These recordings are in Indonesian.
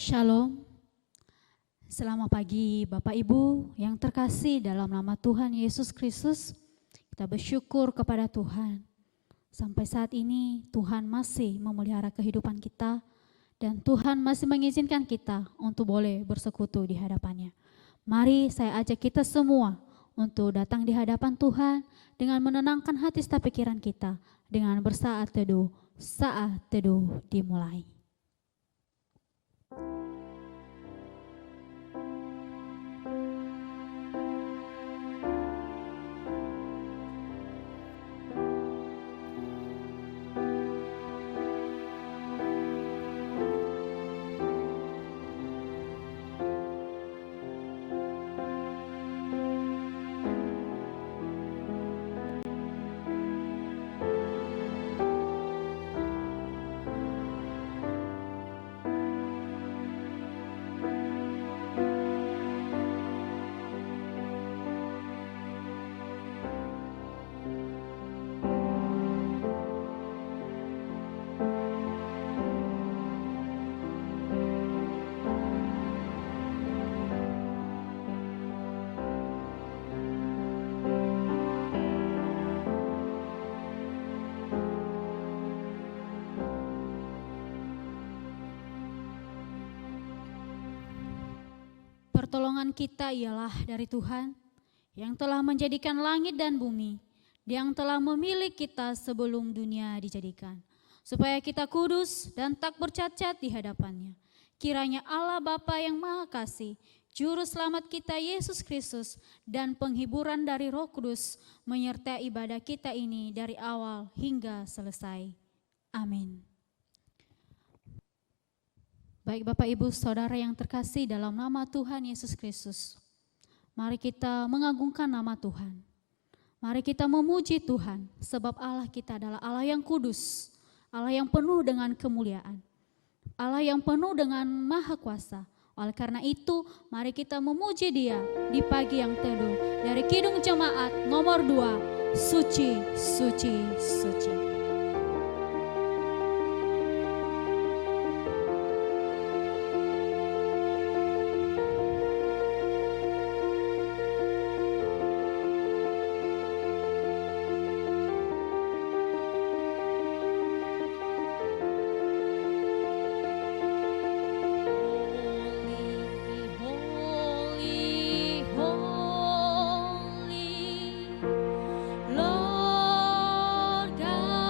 Shalom, selamat pagi Bapak Ibu yang terkasih dalam nama Tuhan Yesus Kristus. Kita bersyukur kepada Tuhan. Sampai saat ini Tuhan masih memelihara kehidupan kita dan Tuhan masih mengizinkan kita untuk boleh bersekutu di hadapannya. Mari saya ajak kita semua untuk datang di hadapan Tuhan dengan menenangkan hati serta pikiran kita dengan bersaat teduh. Saat teduh dimulai. Pertolongan kita ialah dari Tuhan yang telah menjadikan langit dan bumi, yang telah memilih kita sebelum dunia dijadikan, supaya kita kudus dan tak bercacat di hadapannya. Kiranya Allah Bapa yang Maha Kasih, Juru Selamat kita Yesus Kristus, dan penghiburan dari Roh Kudus menyertai ibadah kita ini dari awal hingga selesai. Amin. Baik Bapak Ibu Saudara yang terkasih dalam nama Tuhan Yesus Kristus, mari kita mengagungkan nama Tuhan. Mari kita memuji Tuhan, sebab Allah kita adalah Allah yang kudus, Allah yang penuh dengan kemuliaan, Allah yang penuh dengan maha kuasa. Oleh karena itu, mari kita memuji Dia di pagi yang teduh. Dari Kidung Jemaat nomor 2, Suci, Suci, Suci. Lord God.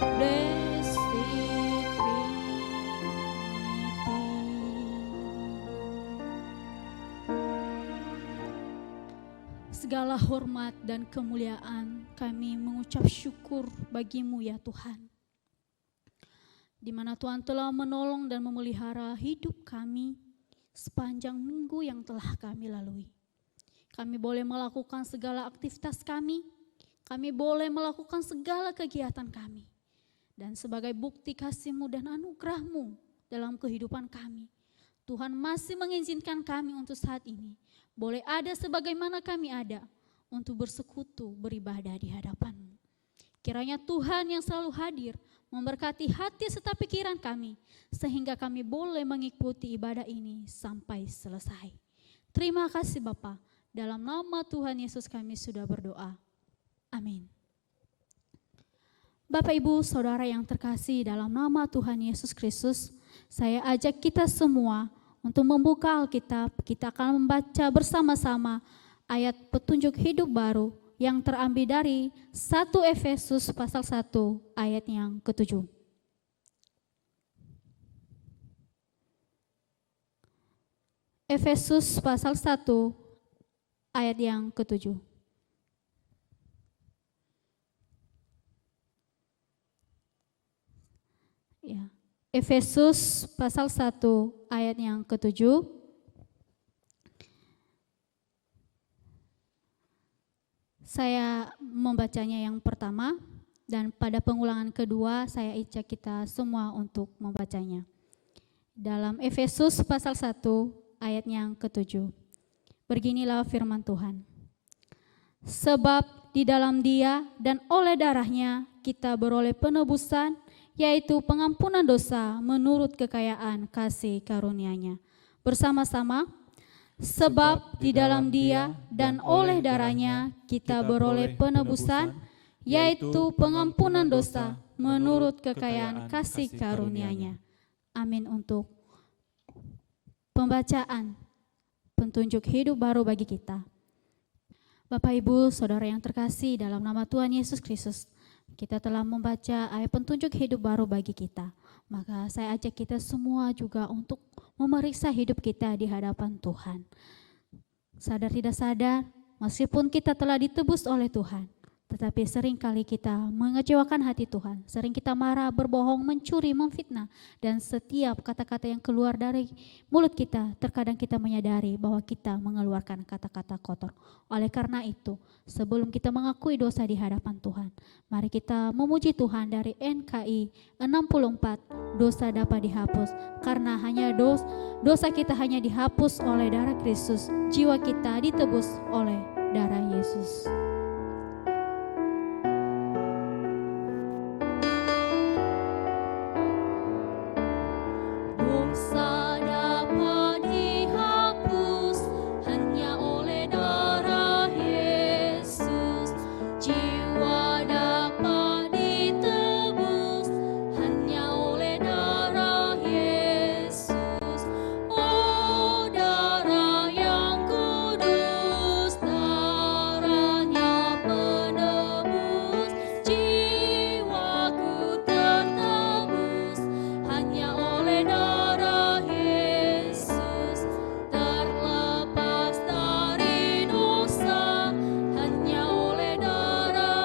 Blessed segala hormat dan kemuliaan kami mengucap syukur bagimu ya Tuhan. Di mana Tuhan telah menolong dan memelihara hidup kami sepanjang minggu yang telah kami lalui. Kami boleh melakukan segala aktivitas kami boleh melakukan segala kegiatan kami. Dan sebagai bukti kasih-Mu dan anugerah-Mu dalam kehidupan kami, Tuhan masih mengizinkan kami untuk saat ini boleh ada sebagaimana kami ada untuk bersekutu beribadah di hadapan-Mu. Kiranya Tuhan yang selalu hadir memberkati hati serta pikiran kami sehingga kami boleh mengikuti ibadah ini sampai selesai. Terima kasih Bapa, dalam nama Tuhan Yesus kami sudah berdoa. Amin. Bapak Ibu Saudara yang terkasih dalam nama Tuhan Yesus Kristus, saya ajak kita semua untuk membuka Alkitab. Kita akan membaca bersama-sama ayat petunjuk hidup baru yang terambil dari 1 Efesus pasal 1 ayat yang ke-7. Efesus pasal 1 ayat yang ke-7. Ya. Efesus pasal 1 ayat yang ke-7. Saya membacanya yang pertama dan pada pengulangan kedua saya ajak kita semua untuk membacanya. Dalam Efesus pasal 1 ayat yang ke-7. Beginilah firman Tuhan. Sebab di dalam Dia dan oleh darahnya kita beroleh penebusan, yaitu pengampunan dosa menurut kekayaan kasih karunia-Nya. Bersama-sama, sebab di dalam Dia dan oleh darahnya kita beroleh penebusan, yaitu pengampunan dosa menurut kekayaan kasih karunia-Nya. Amin untuk pembacaan petunjuk hidup baru bagi kita. Bapak Ibu Saudara yang terkasih dalam nama Tuhan Yesus Kristus, kita telah membaca ayat petunjuk hidup baru bagi kita. Maka saya ajak kita semua juga untuk memeriksa hidup kita di hadapan Tuhan. Sadar tidak sadar, meskipun kita telah ditebus oleh Tuhan, tetapi seringkali kita mengecewakan hati Tuhan. Sering kita marah, berbohong, mencuri, memfitnah. Dan setiap kata-kata yang keluar dari mulut kita, terkadang kita menyadari bahwa kita mengeluarkan kata-kata kotor. Oleh karena itu, sebelum kita mengakui dosa di hadapan Tuhan, mari kita memuji Tuhan dari NKI 64, dosa dapat dihapus. Karena hanya dosa kita hanya dihapus oleh darah Kristus, jiwa kita ditebus oleh darah Yesus. Terlepas dari dosa, hanya oleh darah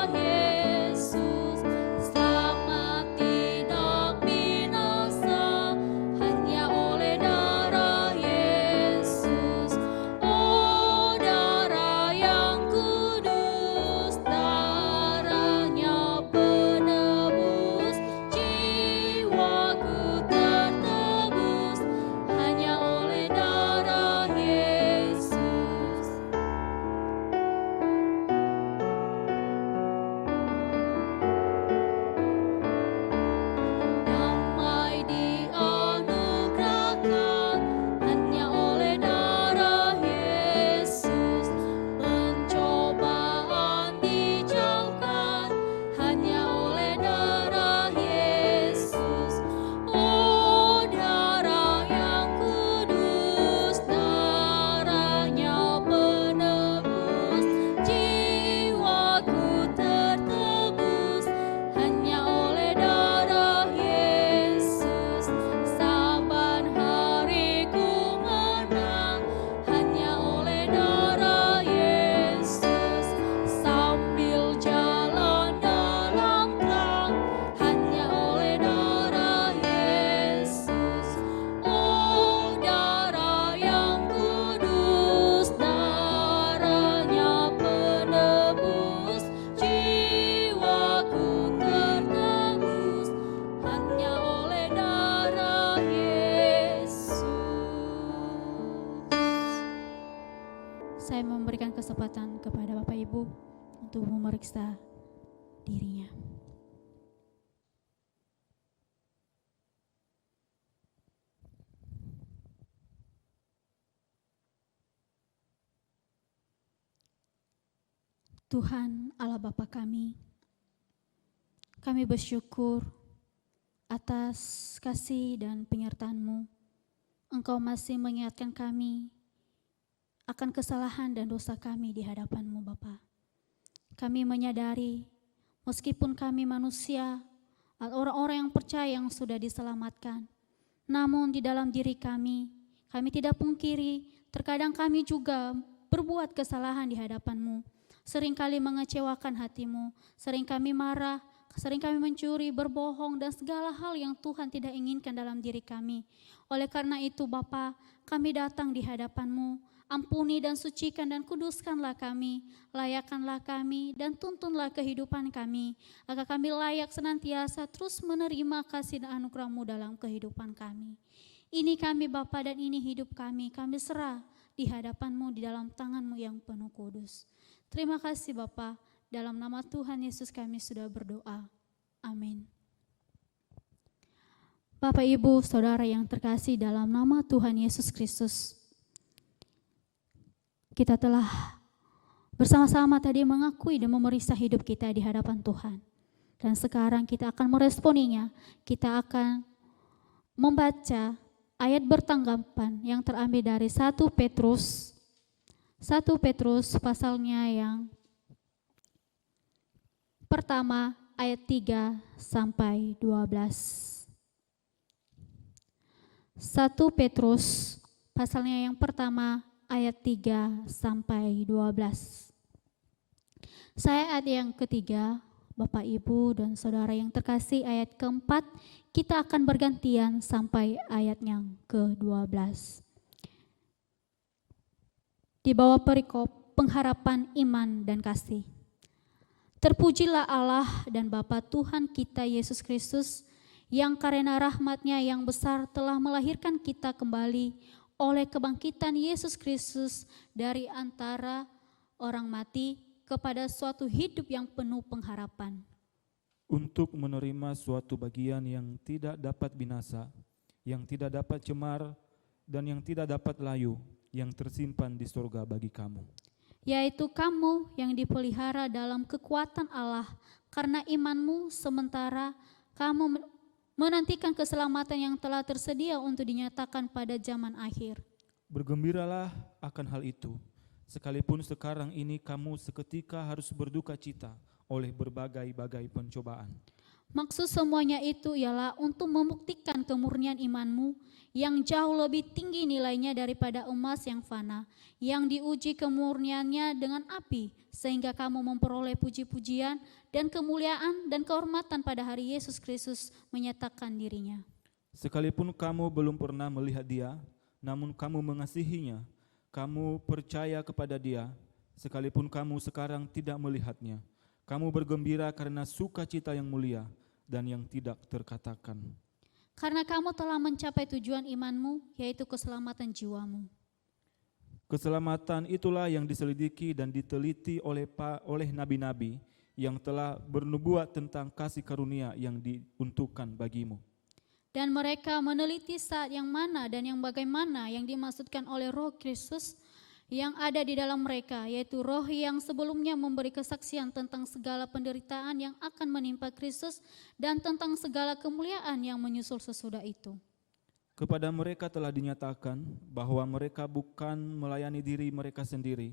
dirinya. Tuhan Allah Bapa kami bersyukur atas kasih dan penyertaan-Mu. Engkau masih mengingatkan kami akan kesalahan dan dosa kami di hadapan-Mu Bapa. Kami menyadari meskipun kami manusia, orang-orang yang percaya yang sudah diselamatkan, namun di dalam diri kami tidak pungkiri, terkadang kami juga berbuat kesalahan di hadapan-Mu. Seringkali mengecewakan hati-Mu, sering kami marah, sering kami mencuri, berbohong, dan segala hal yang Tuhan tidak inginkan dalam diri kami. Oleh karena itu Bapa, kami datang di hadapan-Mu, ampuni dan sucikan dan kuduskanlah kami, layakkanlah kami, dan tuntunlah kehidupan kami, agar kami layak senantiasa terus menerima kasih dan anugerah-Mu dalam kehidupan kami. Ini kami Bapa dan ini hidup kami serah di hadapan-Mu di dalam tangan-Mu yang penuh kudus. Terima kasih Bapa, dalam nama Tuhan Yesus kami sudah berdoa. Amin. Bapak, Ibu, Saudara yang terkasih dalam nama Tuhan Yesus Kristus, kita telah bersama-sama tadi mengakui dan memeriksa hidup kita di hadapan Tuhan. Dan sekarang kita akan meresponinya, kita akan membaca ayat bertanggapan yang terambil dari 1 Petrus pasalnya yang pertama ayat 3 sampai 12. 1 Petrus pasalnya yang pertama ayat 3 sampai 12. Saya ayat yang ketiga, Bapak, Ibu, dan Saudara yang terkasih, ayat keempat, kita akan bergantian sampai ayat yang ke-12. Di bawah perikop pengharapan iman dan kasih. Terpujilah Allah dan Bapa Tuhan kita Yesus Kristus, yang karena rahmat-Nya yang besar telah melahirkan kita kembali oleh kebangkitan Yesus Kristus dari antara orang mati kepada suatu hidup yang penuh pengharapan. Untuk menerima suatu bagian yang tidak dapat binasa, yang tidak dapat cemar, dan yang tidak dapat layu, yang tersimpan di surga bagi kamu. Yaitu kamu yang dipelihara dalam kekuatan Allah karena imanmu, sementara kamu menantikan keselamatan yang telah tersedia untuk dinyatakan pada zaman akhir. Bergembiralah akan hal itu, sekalipun sekarang ini kamu seketika harus berduka cita oleh berbagai-bagai pencobaan. Maksud semuanya itu ialah untuk membuktikan kemurnian imanmu yang jauh lebih tinggi nilainya daripada emas yang fana, yang diuji kemurniannya dengan api, sehingga kamu memperoleh puji-pujian dan kemuliaan dan kehormatan pada hari Yesus Kristus menyatakan dirinya. Sekalipun kamu belum pernah melihat Dia, namun kamu mengasihinya, kamu percaya kepada Dia, sekalipun kamu sekarang tidak melihatnya. Kamu bergembira karena sukacita yang mulia dan yang tidak terkatakan. Karena kamu telah mencapai tujuan imanmu, yaitu keselamatan jiwamu. Keselamatan itulah yang diselidiki dan diteliti oleh nabi-nabi yang telah bernubuat tentang kasih karunia yang diuntukkan bagimu. Dan mereka meneliti saat yang mana dan yang bagaimana yang dimaksudkan oleh Roh Kristus yang ada di dalam mereka, yaitu roh yang sebelumnya memberi kesaksian tentang segala penderitaan yang akan menimpa Kristus dan tentang segala kemuliaan yang menyusul sesudah itu. Kepada mereka telah dinyatakan bahwa mereka bukan melayani diri mereka sendiri,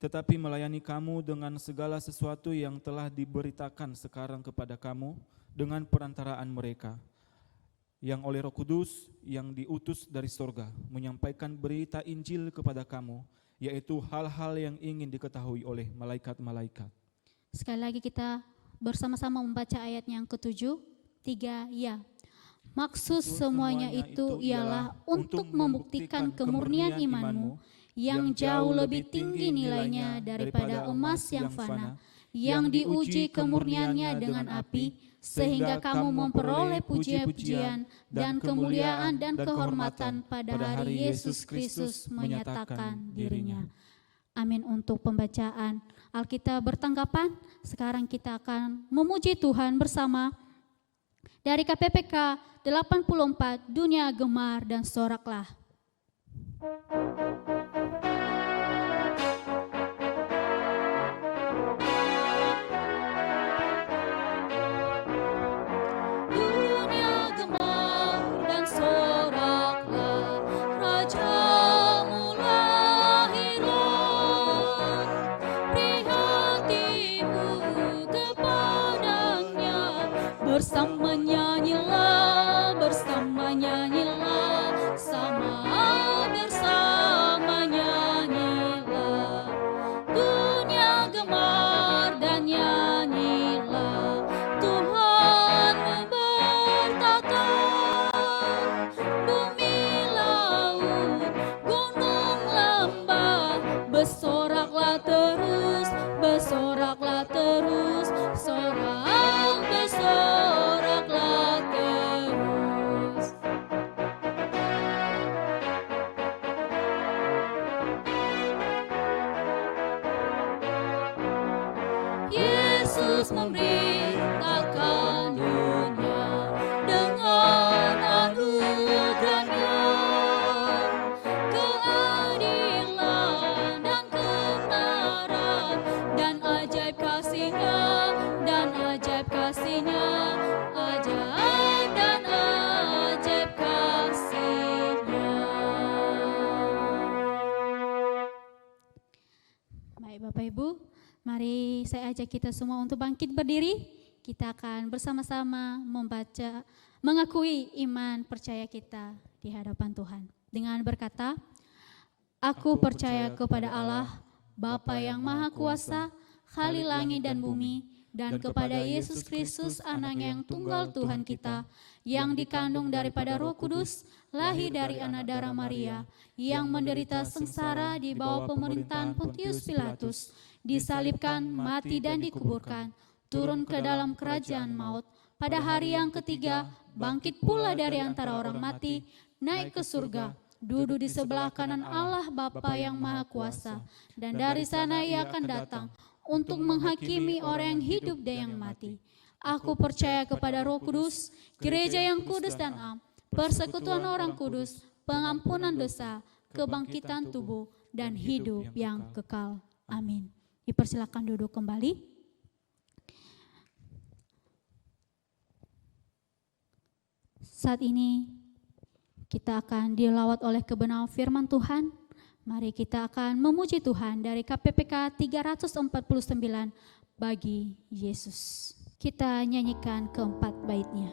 tetapi melayani kamu dengan segala sesuatu yang telah diberitakan sekarang kepada kamu dengan perantaraan mereka, yang oleh Roh Kudus yang diutus dari surga menyampaikan berita Injil kepada kamu, yaitu hal-hal yang ingin diketahui oleh malaikat-malaikat. Sekali lagi kita bersama-sama membaca ayat yang ke-7, 3, ya. Maksud semuanya itu ialah untuk membuktikan kemurnian imanmu yang jauh lebih tinggi nilainya daripada emas yang fana, yang diuji kemurniannya dengan api, sehingga kamu memperoleh puji-pujian dan kemuliaan dan kehormatan pada hari Yesus Kristus menyatakan dirinya. Amin. Untuk pembacaan Alkitab bertanggapan, sekarang kita akan memuji Tuhan bersama dari KPPK 84, Dunia Gemar dan Soraklah. Dunia gemar dan soraklah, Rajamu lahiran. Beri hatimu kepadanya, bersama nyanyilah, bersama nyanyilah. Dunia gemar dan nyanyilah, Tuhanmu bertata. Bumi laut, gunung lembah, bersoraklah terus, sorak, bersoraklah terus. Yesus memberitakan dunia dengan anugerahnya, keadilan dan kebenaran, dan ajaib kasihnya, ajaib dan ajaib kasihnya. Baik Bapak Ibu, mari saya ajak kita semua untuk bangkit berdiri. Kita akan bersama-sama membaca, mengakui iman percaya kita di hadapan Tuhan dengan berkata, Aku percaya kepada Allah, Bapa yang Maha Kuasa, Khalik langit dan bumi, dan kepada Yesus Kristus, Anaknya yang tunggal Tuhan kita, yang dikandung daripada Roh Kudus, lahir dari anak darah Maria, yang menderita sengsara di bawah pemerintahan Pontius Pilatus, disalibkan, mati dan dikuburkan, turun ke dalam kerajaan maut, pada hari yang ketiga bangkit pula dari antara orang mati, naik ke surga, duduk di sebelah kanan Allah Bapa yang Maha Kuasa, dan dari sana Ia akan datang untuk menghakimi orang yang hidup dan yang mati. Aku percaya kepada Roh Kudus, gereja yang kudus dan am, persekutuan orang kudus, pengampunan dosa, kebangkitan tubuh, dan hidup yang kekal. Amin. Dipersilakan duduk kembali. Saat ini kita akan dilawat oleh kebenaran firman Tuhan. Mari kita akan memuji Tuhan dari KPPK 349, Bagi Yesus. Kita nyanyikan keempat baitnya.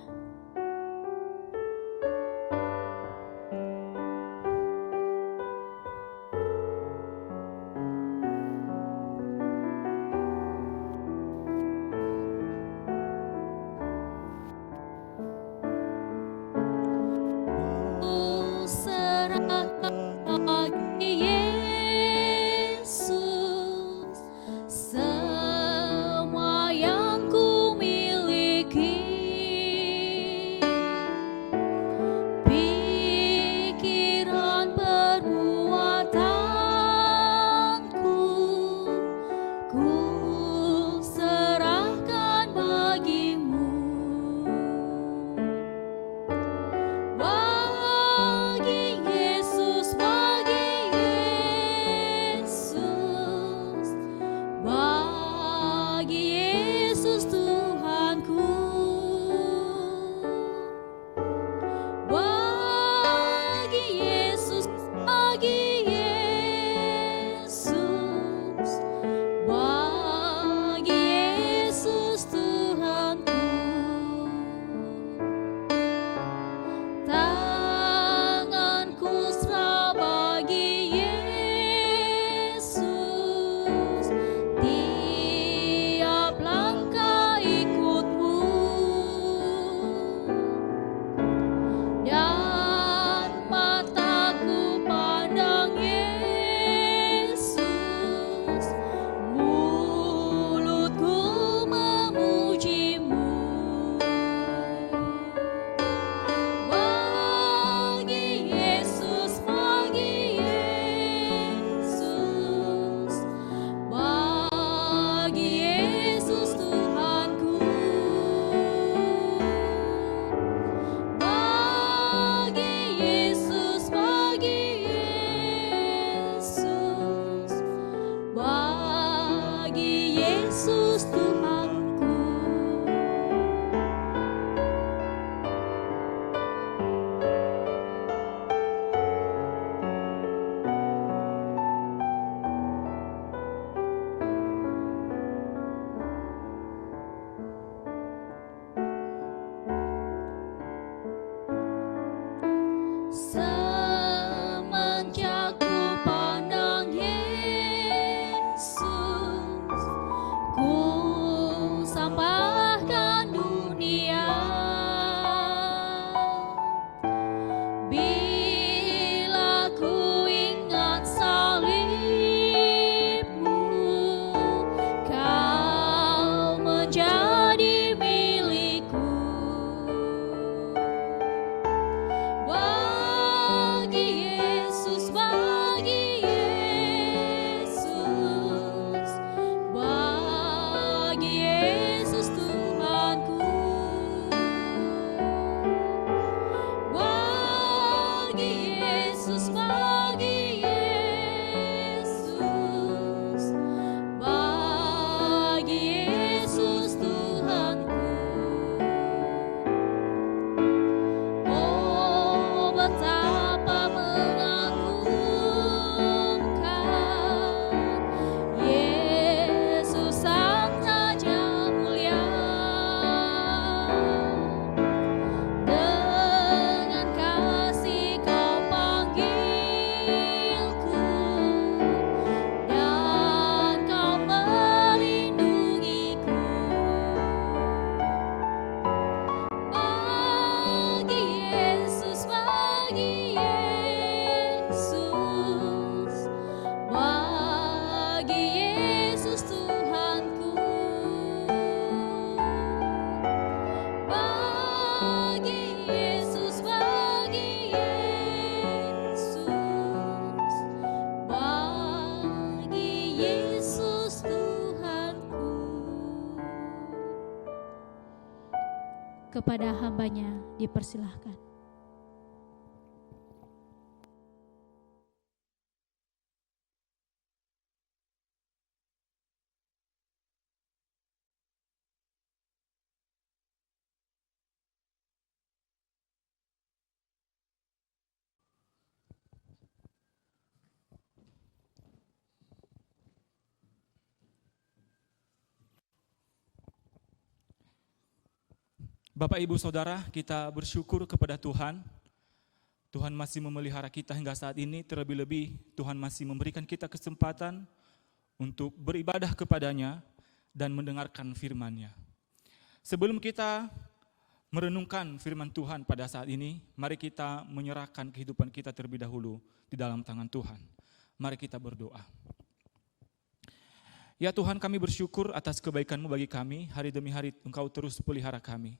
Semua yang ku miliki kepada hambanya, dipersilahkan. Bapak, Ibu, Saudara, kita bersyukur kepada Tuhan. Tuhan masih memelihara kita hingga saat ini, terlebih-lebih Tuhan masih memberikan kita kesempatan untuk beribadah kepadanya dan mendengarkan firman-Nya. Sebelum kita merenungkan firman Tuhan pada saat ini, mari kita menyerahkan kehidupan kita terlebih dahulu di dalam tangan Tuhan. Mari kita berdoa. Ya Tuhan, kami bersyukur atas kebaikan-Mu bagi kami, hari demi hari Engkau terus pelihara kami.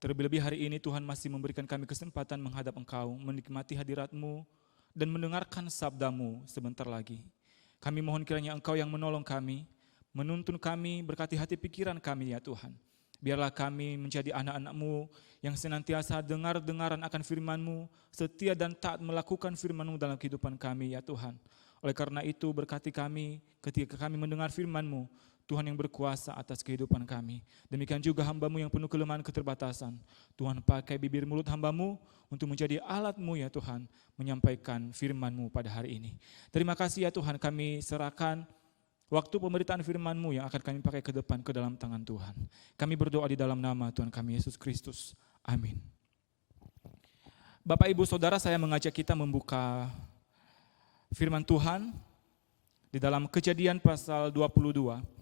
Terlebih-lebih hari ini Tuhan masih memberikan kami kesempatan menghadap Engkau, menikmati hadirat-Mu, dan mendengarkan sabda-Mu sebentar lagi. Kami mohon kiranya Engkau yang menolong kami, menuntun kami, berkati hati pikiran kami ya Tuhan. Biarlah kami menjadi anak-anak-Mu yang senantiasa dengar-dengaran akan firman-Mu, setia dan taat melakukan firman-Mu dalam kehidupan kami ya Tuhan. Oleh karena itu berkati kami ketika kami mendengar firman-Mu, Tuhan yang berkuasa atas kehidupan kami. Demikian juga hamba-Mu yang penuh kelemahan keterbatasan. Tuhan pakai bibir mulut hamba-Mu untuk menjadi alat-Mu ya Tuhan, menyampaikan firman-Mu pada hari ini. Terima kasih ya Tuhan, kami serahkan waktu pemberitaan firman-Mu yang akan kami pakai ke depan ke dalam tangan Tuhan. Kami berdoa di dalam nama Tuhan kami Yesus Kristus. Amin. Bapak, Ibu, Saudara, saya mengajak kita membuka firman Tuhan di dalam Kejadian pasal 22.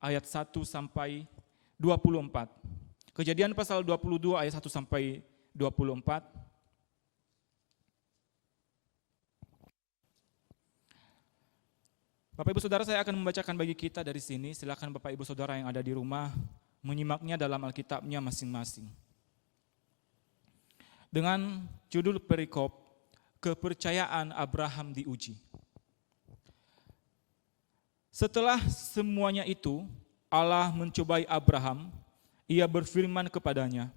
Ayat 1 sampai 24. Kejadian pasal 22 ayat 1 sampai 24. Bapak, Ibu, Saudara, saya akan membacakan bagi kita dari sini. Silakan Bapak, Ibu, Saudara yang ada di rumah menyimaknya dalam Alkitabnya masing-masing. Dengan judul perikop, kepercayaan Abraham diuji. Setelah semuanya itu, Allah mencobai Abraham, Ia berfirman kepadanya,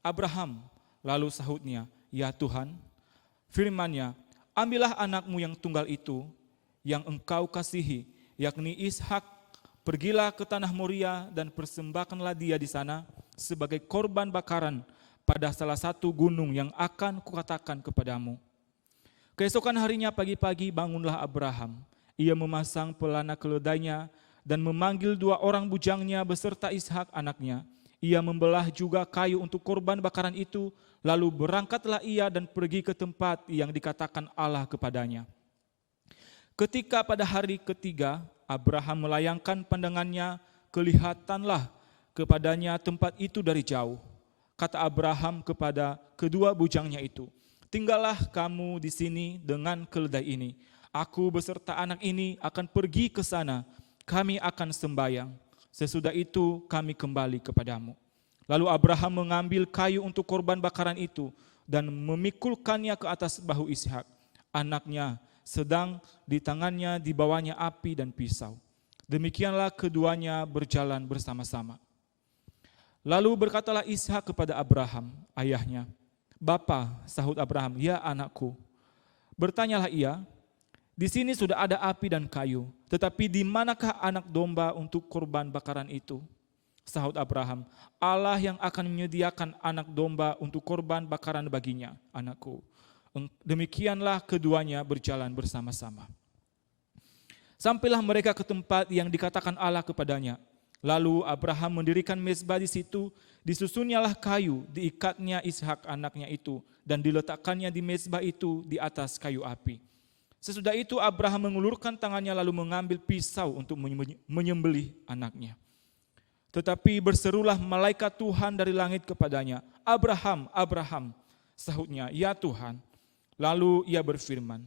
Abraham, lalu sahutnya, ya Tuhan. Firman-Nya, ambillah anakmu yang tunggal itu, yang engkau kasihi, yakni Ishak, pergilah ke tanah Moria dan persembahkanlah dia di sana sebagai korban bakaran pada salah satu gunung yang akan kukatakan kepadamu. Keesokan harinya pagi-pagi bangunlah Abraham. Ia memasang pelana keledainya dan memanggil 2 orang bujangnya beserta Ishak anaknya. Ia membelah juga kayu untuk korban bakaran itu, lalu berangkatlah ia dan pergi ke tempat yang dikatakan Allah kepadanya. Ketika pada hari ketiga Abraham melayangkan pandangannya, kelihatanlah kepadanya tempat itu dari jauh. Kata Abraham kepada kedua bujangnya itu, tinggallah kamu di sini dengan keledai ini. Aku beserta anak ini akan pergi ke sana, kami akan sembahyang. Sesudah itu kami kembali kepadamu. Lalu Abraham mengambil kayu untuk korban bakaran itu dan memikulkannya ke atas bahu Ishak, anaknya, sedang di tangannya dibawanya api dan pisau. Demikianlah keduanya berjalan bersama-sama. Lalu berkatalah Ishak kepada Abraham, ayahnya, Bapa, sahut Abraham, ya anakku. Bertanyalah ia, di sini sudah ada api dan kayu, tetapi di manakah anak domba untuk korban bakaran itu? Sahut Abraham, Allah yang akan menyediakan anak domba untuk korban bakaran baginya, anakku. Demikianlah keduanya berjalan bersama-sama. Sampailah mereka ke tempat yang dikatakan Allah kepadanya. Lalu Abraham mendirikan mezbah di situ, disusunyalah kayu, diikatnya Ishak anaknya itu, dan diletakkannya di mezbah itu di atas kayu api. Sesudah itu Abraham mengulurkan tangannya lalu mengambil pisau untuk menyembelih anaknya. Tetapi berserulah malaikat Tuhan dari langit kepadanya, Abraham, Abraham. Sahutnya, ya Tuhan. Lalu ia berfirman,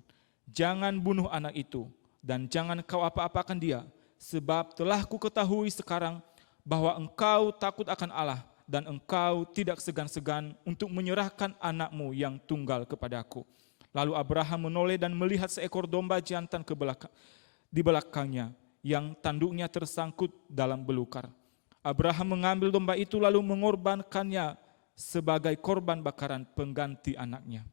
jangan bunuh anak itu dan jangan kau apa-apakan dia, sebab telah ku ketahui sekarang bahwa engkau takut akan Allah dan engkau tidak segan-segan untuk menyerahkan anakmu yang tunggal kepadaku. Lalu Abraham menoleh dan melihat seekor domba jantan di belakangnya yang tanduknya tersangkut dalam belukar. Abraham mengambil domba itu lalu mengorbankannya sebagai korban bakaran pengganti anaknya.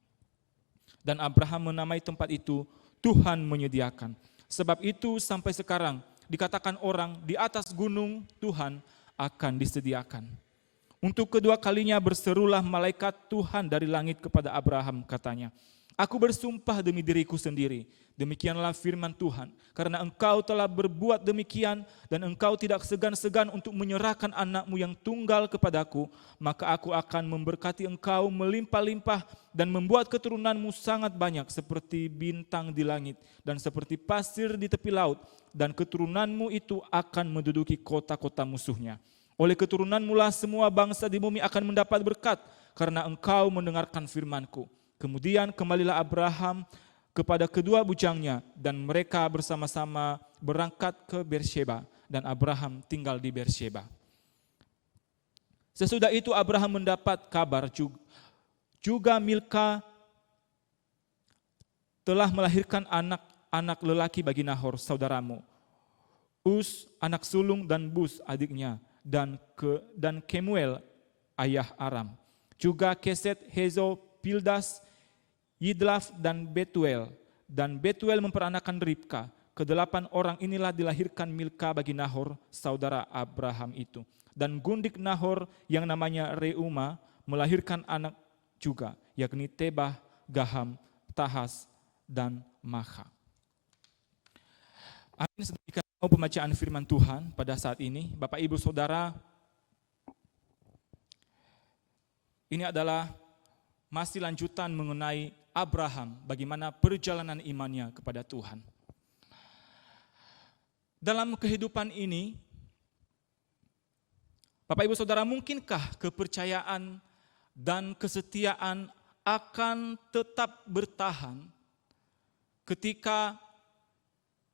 Dan Abraham menamai tempat itu Tuhan menyediakan. Sebab itu sampai sekarang dikatakan orang di atas gunung Tuhan akan disediakan. Untuk kedua kalinya berserulah malaikat Tuhan dari langit kepada Abraham, katanya, "Aku bersumpah demi diriku sendiri, demikianlah firman Tuhan, karena engkau telah berbuat demikian dan engkau tidak segan-segan untuk menyerahkan anakmu yang tunggal kepadaku, maka aku akan memberkati engkau melimpah-limpah dan membuat keturunanmu sangat banyak seperti bintang di langit dan seperti pasir di tepi laut, dan keturunanmu itu akan menduduki kota-kota musuhnya. Oleh keturunanmu lah semua bangsa di bumi akan mendapat berkat, karena engkau mendengarkan firmanku." Kemudian kembalilah Abraham kepada kedua bujangnya dan mereka bersama-sama berangkat ke Beersheba dan Abraham tinggal di Beersheba. Sesudah itu Abraham mendapat kabar juga Milka telah melahirkan anak-anak lelaki bagi Nahor saudaramu, Uz anak sulung dan Bus adiknya, dan Kemuel ayah Aram, juga Keset, Hezo, Pildas, Yidlaf dan Betuel. Dan Betuel memperanakan Ribka. Kedelapan orang inilah dilahirkan Milka bagi Nahor saudara Abraham itu. Dan gundik Nahor yang namanya Reuma melahirkan anak juga, yakni Tebah, Gaham, Tahas, dan Maha. Amin. Sedemikian pembacaan firman Tuhan pada saat ini. Bapak Ibu Saudara, ini adalah masih lanjutan mengenai Abraham, bagaimana perjalanan imannya kepada Tuhan. Dalam kehidupan ini, Bapak Ibu Saudara, mungkinkah kepercayaan dan kesetiaan akan tetap bertahan ketika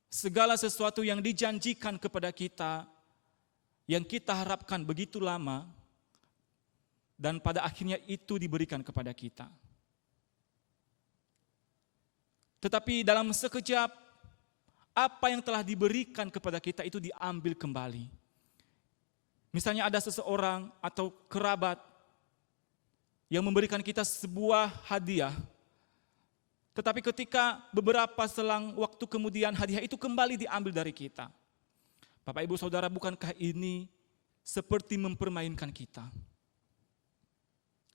segala sesuatu yang dijanjikan kepada kita, yang kita harapkan begitu lama, dan pada akhirnya itu diberikan kepada kita. Tetapi dalam sekejap, apa yang telah diberikan kepada kita itu diambil kembali. Misalnya ada seseorang atau kerabat yang memberikan kita sebuah hadiah, tetapi ketika beberapa selang waktu kemudian hadiah itu kembali diambil dari kita. Bapak Ibu Saudara, bukankah ini seperti mempermainkan kita?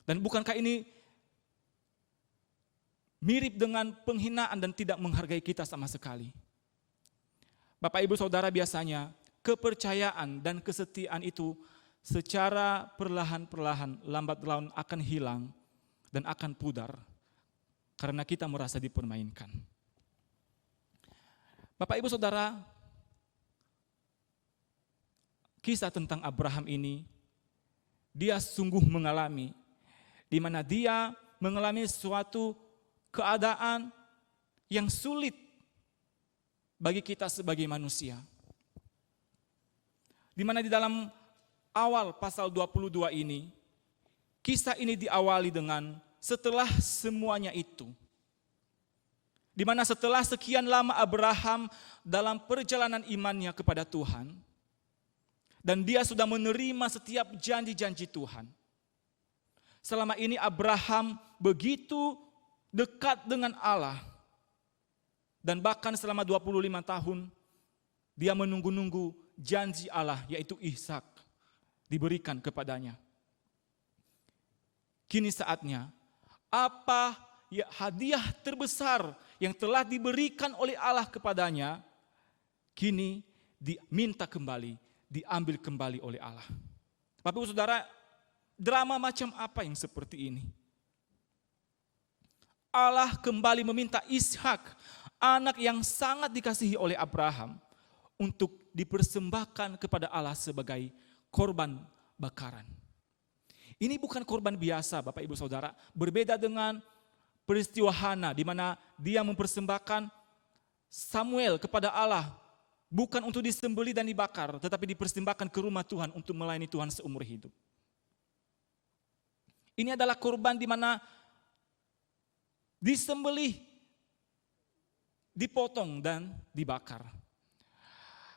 Dan bukankah ini mirip dengan penghinaan dan tidak menghargai kita sama sekali? Bapak Ibu Saudara, biasanya kepercayaan dan kesetiaan itu secara perlahan-perlahan, lambat laun akan hilang dan akan pudar karena kita merasa dipermainkan. Bapak Ibu Saudara, kisah tentang Abraham ini, dia sungguh mengalami, di mana dia mengalami suatu keadaan yang sulit bagi kita sebagai manusia. Di mana di dalam awal pasal 22 ini, kisah ini diawali dengan setelah semuanya itu. Di mana setelah sekian lama Abraham dalam perjalanan imannya kepada Tuhan, dan dia sudah menerima setiap janji-janji Tuhan. Selama ini Abraham begitu dekat dengan Allah. Dan bahkan selama 25 tahun dia menunggu-nunggu janji Allah, yaitu Ishak, diberikan kepadanya. Kini saatnya, apa ya hadiah terbesar yang telah diberikan oleh Allah kepadanya, kini diminta kembali, diambil kembali oleh Allah. Bapak Ibu Saudara, drama macam apa yang seperti ini? Allah kembali meminta Ishak, anak yang sangat dikasihi oleh Abraham, untuk dipersembahkan kepada Allah sebagai korban bakaran. Ini bukan korban biasa, Bapak Ibu Saudara, berbeda dengan peristiwa Hana, di mana dia mempersembahkan Samuel kepada Allah, bukan untuk disembelih dan dibakar, tetapi dipersembahkan ke rumah Tuhan untuk melayani Tuhan seumur hidup. Ini adalah korban di mana disembelih, dipotong dan dibakar.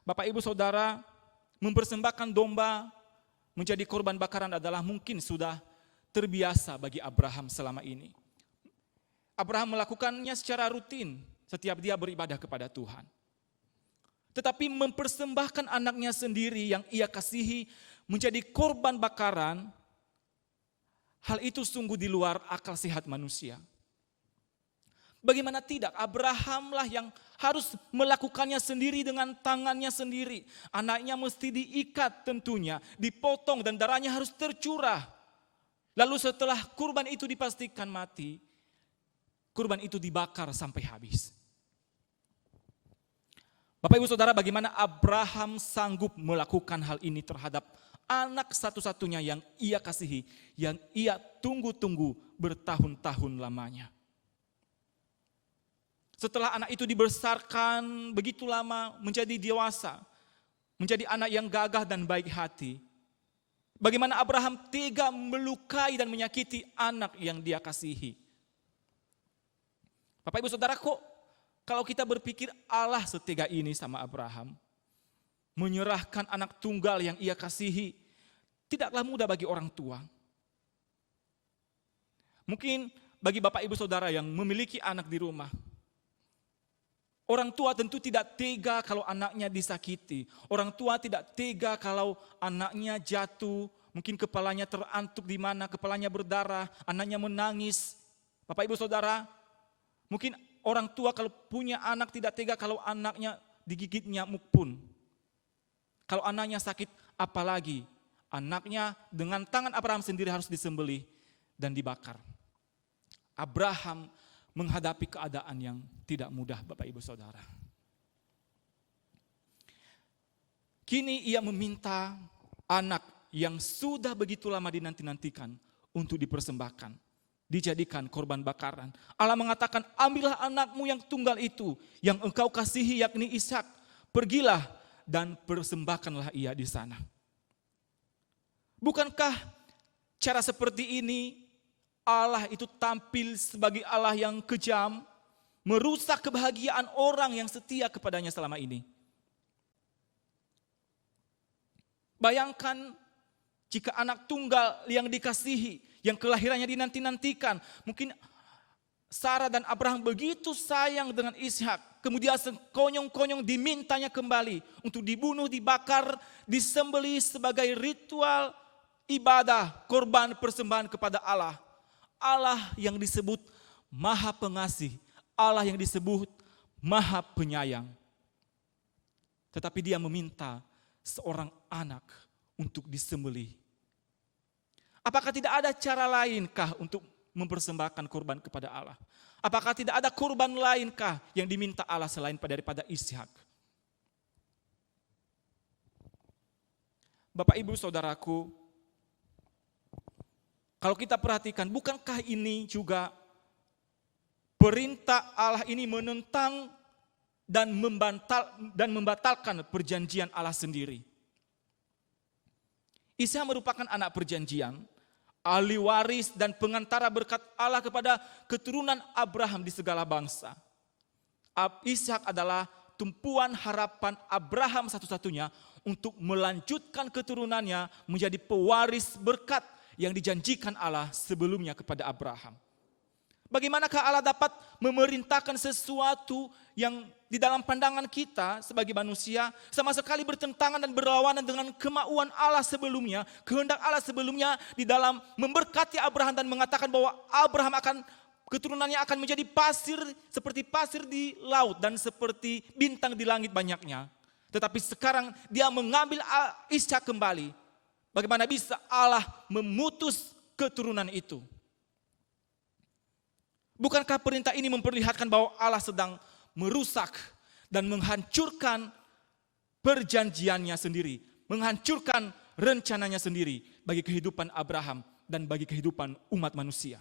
Bapak Ibu Saudara, mempersembahkan domba menjadi korban bakaran adalah mungkin sudah terbiasa bagi Abraham selama ini. Abraham melakukannya secara rutin setiap dia beribadah kepada Tuhan. Tetapi mempersembahkan anaknya sendiri yang ia kasihi menjadi korban bakaran, hal itu sungguh di luar akal sehat manusia. Bagaimana tidak, Abrahamlah yang harus melakukannya sendiri dengan tangannya sendiri. Anaknya mesti diikat tentunya, dipotong dan darahnya harus tercurah. Lalu setelah kurban itu dipastikan mati, kurban itu dibakar sampai habis. Bapak Ibu Saudara, bagaimana Abraham sanggup melakukan hal ini terhadap anak satu-satunya yang ia kasihi, yang ia tunggu-tunggu bertahun-tahun lamanya. Setelah anak itu dibesarkan begitu lama menjadi dewasa, menjadi anak yang gagah dan baik hati, bagaimana Abraham tega melukai dan menyakiti anak yang dia kasihi. Bapak Ibu Saudara, kok kalau kita berpikir Allah setega ini sama Abraham, menyerahkan anak tunggal yang ia kasihi, tidaklah mudah bagi orang tua. Mungkin bagi Bapak Ibu Saudara yang memiliki anak di rumah, orang tua tentu tidak tega kalau anaknya disakiti. Orang tua tidak tega kalau anaknya jatuh, mungkin kepalanya terantuk di mana, kepalanya berdarah, anaknya menangis. Bapak Ibu Saudara, mungkin orang tua kalau punya anak tidak tega kalau anaknya digigit nyamuk pun. Kalau anaknya sakit, apalagi anaknya dengan tangan Abraham sendiri harus disembelih dan dibakar. Abraham menghadapi keadaan yang tidak mudah, Bapak Ibu Saudara. Kini ia meminta anak yang sudah begitu lama dinanti-nantikan untuk dipersembahkan, dijadikan korban bakaran. Allah mengatakan, ambillah anakmu yang tunggal itu, yang engkau kasihi yakni Ishak, pergilah dan persembahkanlah ia di sana. Bukankah cara seperti ini Allah itu tampil sebagai Allah yang kejam, merusak kebahagiaan orang yang setia kepadanya selama ini? Bayangkan jika anak tunggal yang dikasihi, yang kelahirannya dinanti-nantikan, mungkin Sarah dan Abraham begitu sayang dengan Ishak, kemudian sekonyong-konyong dimintanya kembali untuk dibunuh, dibakar, disembelih sebagai ritual ibadah, korban persembahan kepada Allah. Allah yang disebut Maha Pengasih, Allah yang disebut Maha Penyayang. Tetapi dia meminta seorang anak untuk disembelih. Apakah tidak ada cara lainkah untuk mempersembahkan korban kepada Allah? Apakah tidak ada korban lainkah yang diminta Allah selain daripada Ishak? Bapak Ibu Saudaraku, kalau kita perhatikan, bukankah ini juga perintah Allah ini menentang dan membatalkan perjanjian Allah sendiri? Ishak merupakan anak perjanjian, ahli waris dan pengantara berkat Allah kepada keturunan Abraham di segala bangsa. Ishak adalah tumpuan harapan Abraham satu-satunya untuk melanjutkan keturunannya menjadi pewaris berkat yang dijanjikan Allah sebelumnya kepada Abraham. Bagaimanakah Allah dapat memerintahkan sesuatu yang di dalam pandangan kita sebagai manusia sama sekali bertentangan dan berlawanan dengan kemauan Allah sebelumnya, kehendak Allah sebelumnya di dalam memberkati Abraham dan mengatakan bahwa Abraham keturunannya akan menjadi pasir seperti pasir di laut dan seperti bintang di langit banyaknya. Tetapi sekarang dia mengambil Ishak kembali. Bagaimana bisa Allah memutus keturunan itu? Bukankah perintah ini memperlihatkan bahwa Allah sedang merusak dan menghancurkan perjanjiannya sendiri, menghancurkan rencananya sendiri bagi kehidupan Abraham dan bagi kehidupan umat manusia?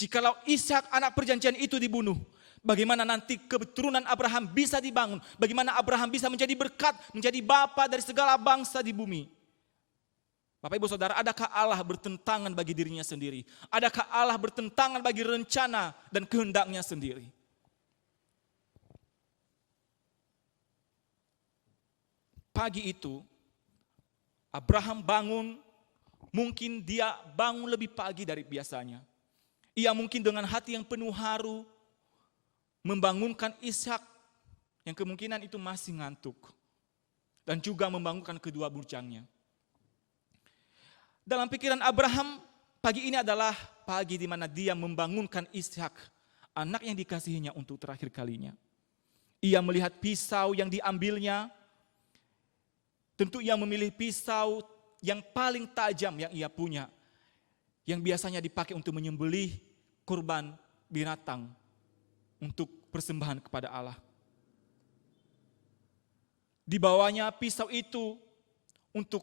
Jikalau Ishak anak perjanjian itu dibunuh, bagaimana nanti keturunan Abraham bisa dibangun? Bagaimana Abraham bisa menjadi berkat, menjadi bapa dari segala bangsa di bumi? Bapak Ibu Saudara, adakah Allah bertentangan bagi dirinya sendiri? Adakah Allah bertentangan bagi rencana dan kehendaknya sendiri? Pagi itu, Abraham bangun Mungkin dia bangun lebih pagi dari biasanya. Ia mungkin dengan hati yang penuh haru membangunkan Ishak yang kemungkinan itu masih ngantuk. Dan juga membangunkan kedua bujangnya. Dalam pikiran Abraham, pagi ini adalah pagi di mana dia membangunkan Ishak, anak yang dikasihinya untuk terakhir kalinya. Ia melihat pisau yang diambilnya. Tentu ia memilih pisau yang paling tajam yang ia punya, yang biasanya dipakai untuk menyembelih kurban binatang untuk persembahan kepada Allah. Dibawanya pisau itu untuk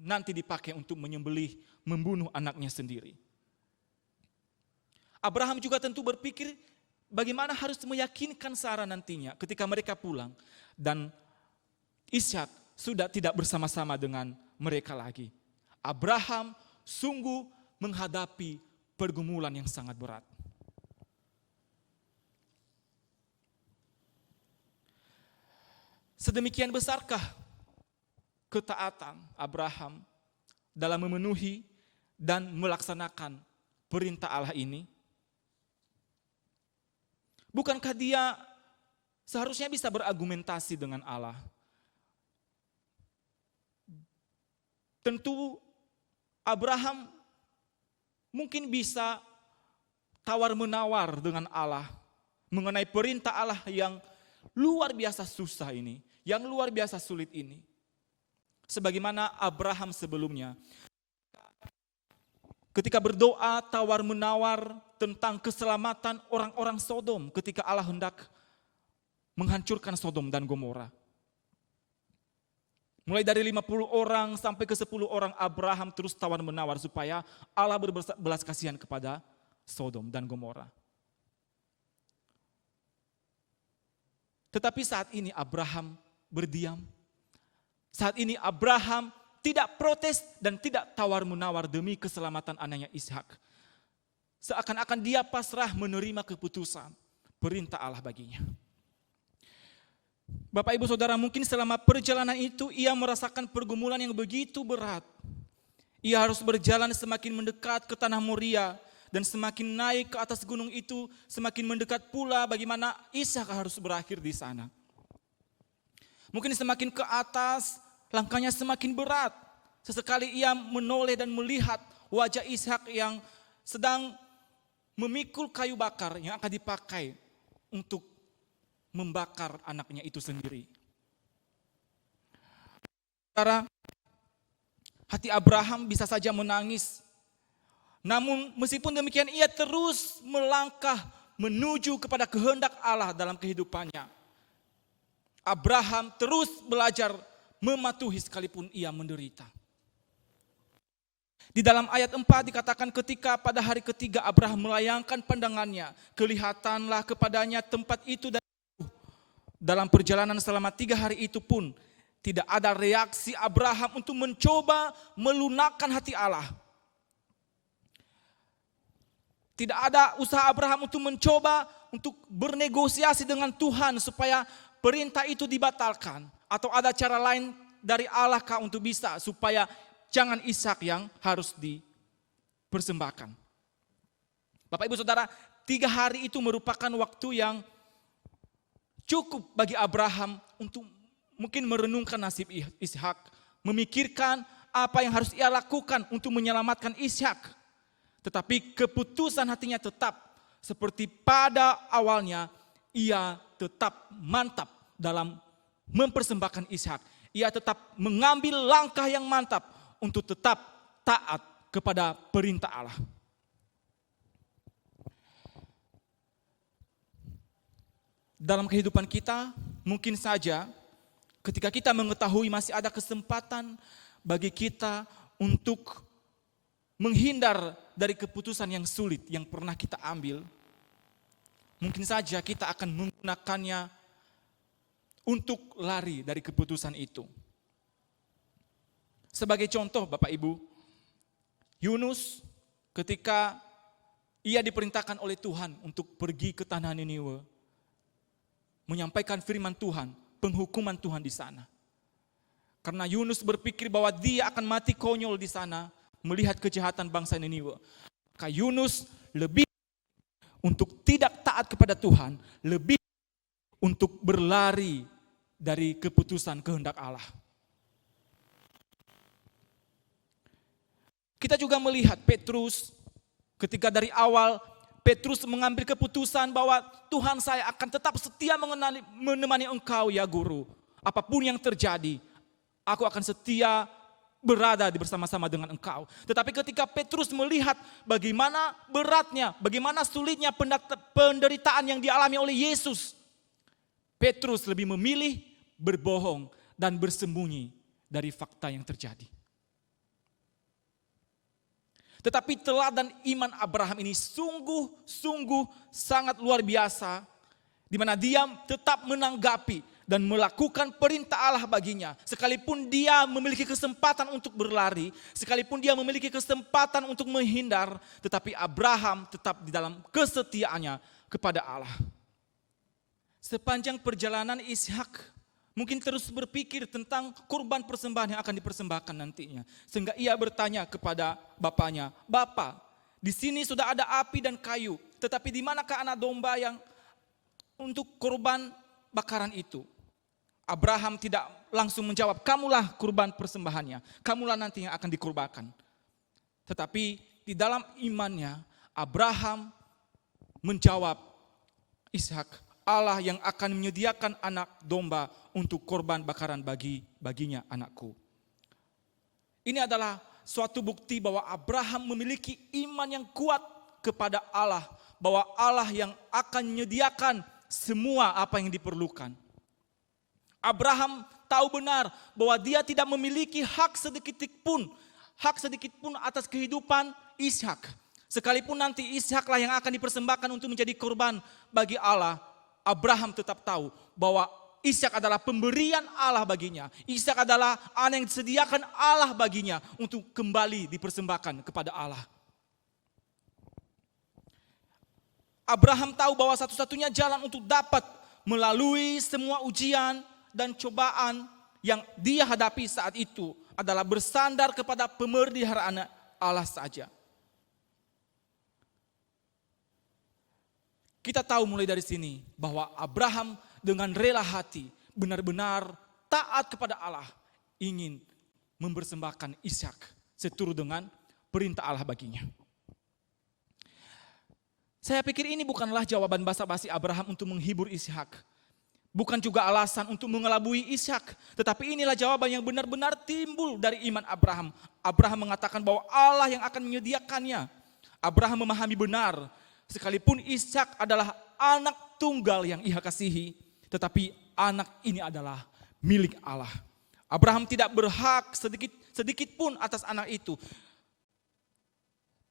nanti dipakai untuk menyembelih, membunuh anaknya sendiri. Abraham juga tentu berpikir bagaimana harus meyakinkan Sarah nantinya ketika mereka pulang dan Ishak sudah tidak bersama-sama dengan mereka lagi. Abraham sungguh menghadapi pergumulan yang sangat berat. Sedemikian besarkah ketaatan Abraham dalam memenuhi dan melaksanakan perintah Allah ini? Bukankah dia seharusnya bisa berargumentasi dengan Allah? Tentu Abraham mungkin bisa tawar-menawar dengan Allah mengenai perintah Allah yang luar biasa susah ini, yang luar biasa sulit ini. Sebagaimana Abraham sebelumnya, ketika berdoa tawar-menawar tentang keselamatan orang-orang Sodom ketika Allah hendak menghancurkan Sodom dan Gomora. Mulai dari 50 orang sampai ke 10 orang Abraham terus tawar-menawar supaya Allah berbelas kasihan kepada Sodom dan Gomora. Tetapi saat ini Abraham berdiam. Saat ini Abraham tidak protes dan tidak tawar-menawar demi keselamatan anaknya Ishak. Seakan-akan dia pasrah menerima keputusan perintah Allah baginya. Bapak Ibu Saudara, mungkin selama perjalanan itu ia merasakan pergumulan yang begitu berat. Ia harus berjalan semakin mendekat ke tanah Moria dan semakin naik ke atas gunung itu, semakin mendekat pula bagaimana Ishak harus berakhir di sana. Mungkin semakin ke atas, langkahnya semakin berat. Sesekali ia menoleh dan melihat wajah Ishak yang sedang memikul kayu bakar yang akan dipakai untuk membakar anaknya itu sendiri. Saudara, hati Abraham bisa saja menangis. Namun meskipun demikian ia terus melangkah menuju kepada kehendak Allah dalam kehidupannya. Abraham terus belajar mematuhi sekalipun ia menderita. Di dalam ayat 4 dikatakan ketika pada hari ketiga Abraham melayangkan pandangannya, kelihatanlah kepadanya tempat itu dan dalam perjalanan selama 3 hari itu pun tidak ada reaksi Abraham untuk mencoba melunakkan hati Allah. Tidak ada usaha Abraham untuk mencoba untuk bernegosiasi dengan Tuhan supaya perintah itu dibatalkan. Atau ada cara lain dari Allah kah untuk bisa supaya jangan Ishak yang harus dipersembahkan. Bapak Ibu Saudara, 3 hari itu merupakan waktu yang cukup bagi Abraham untuk mungkin merenungkan nasib Ishak, memikirkan apa yang harus ia lakukan untuk menyelamatkan Ishak. Tetapi keputusan hatinya tetap seperti pada awalnya, ia tetap mantap dalam mempersembahkan Ishak. Ia tetap mengambil langkah yang mantap untuk tetap taat kepada perintah Allah. Dalam kehidupan kita, mungkin saja ketika kita mengetahui masih ada kesempatan bagi kita untuk menghindar dari keputusan yang sulit yang pernah kita ambil, mungkin saja kita akan menggunakannya untuk lari dari keputusan itu. Sebagai contoh Bapak Ibu, Yunus ketika ia diperintahkan oleh Tuhan untuk pergi ke tanah Niniwe, menyampaikan firman Tuhan, penghukuman Tuhan di sana. Karena Yunus berpikir bahwa dia akan mati konyol di sana, melihat kejahatan bangsa Niniwe. Maka Yunus lebih untuk tidak taat kepada Tuhan, lebih untuk berlari dari keputusan kehendak Allah. Kita juga melihat Petrus ketika dari awal Petrus mengambil keputusan bahwa Tuhan, saya akan tetap setia menemani engkau ya guru. Apapun yang terjadi, aku akan setia berada bersama-sama dengan engkau. Tetapi ketika Petrus melihat bagaimana beratnya, bagaimana sulitnya penderitaan yang dialami oleh Yesus, Petrus lebih memilih berbohong dan bersembunyi dari fakta yang terjadi. Tetapi teladan iman Abraham ini sungguh sangat luar biasa, di mana dia tetap menanggapi dan melakukan perintah Allah baginya. Sekalipun dia memiliki kesempatan untuk berlari, sekalipun dia memiliki kesempatan untuk menghindar, tetapi Abraham tetap di dalam kesetiaannya kepada Allah. Sepanjang perjalanan Ishak mungkin terus berpikir tentang kurban persembahan yang akan dipersembahkan nantinya. Sehingga ia bertanya kepada bapaknya, "Bapa, di sini sudah ada api dan kayu, tetapi di manakah anak domba yang untuk kurban bakaran itu?" Abraham tidak langsung menjawab, "Kamulah kurban persembahannya, kamulah nanti yang akan dikurbankan." Tetapi di dalam imannya, Abraham menjawab Ishak, "Allah yang akan menyediakan anak domba untuk korban bakaran baginya anakku." Ini adalah suatu bukti bahwa Abraham memiliki iman yang kuat kepada Allah, bahwa Allah yang akan menyediakan semua apa yang diperlukan. Abraham tahu benar bahwa dia tidak memiliki hak sedikit pun atas kehidupan Ishak. Sekalipun nanti Ishaklah yang akan dipersembahkan untuk menjadi korban bagi Allah, Abraham tetap tahu bahwa Ishak adalah pemberian Allah baginya. Ishak adalah anak yang disediakan Allah baginya untuk kembali dipersembahkan kepada Allah. Abraham tahu bahwa satu-satunya jalan untuk dapat melalui semua ujian dan cobaan yang dia hadapi saat itu adalah bersandar kepada pemeliharaan Allah saja. Kita tahu mulai dari sini bahwa Abraham dengan rela hati benar-benar taat kepada Allah, ingin mempersembahkan Ishak seturut dengan perintah Allah baginya. Saya pikir ini bukanlah jawaban basa-basi Abraham untuk menghibur Ishak. Bukan juga alasan untuk mengelabui Ishak. Tetapi inilah jawaban yang benar-benar timbul dari iman Abraham. Abraham mengatakan bahwa Allah yang akan menyediakannya. Abraham memahami benar, sekalipun Ishak adalah anak tunggal yang ia kasihi, tetapi anak ini adalah milik Allah. Abraham tidak berhak sedikit pun atas anak itu.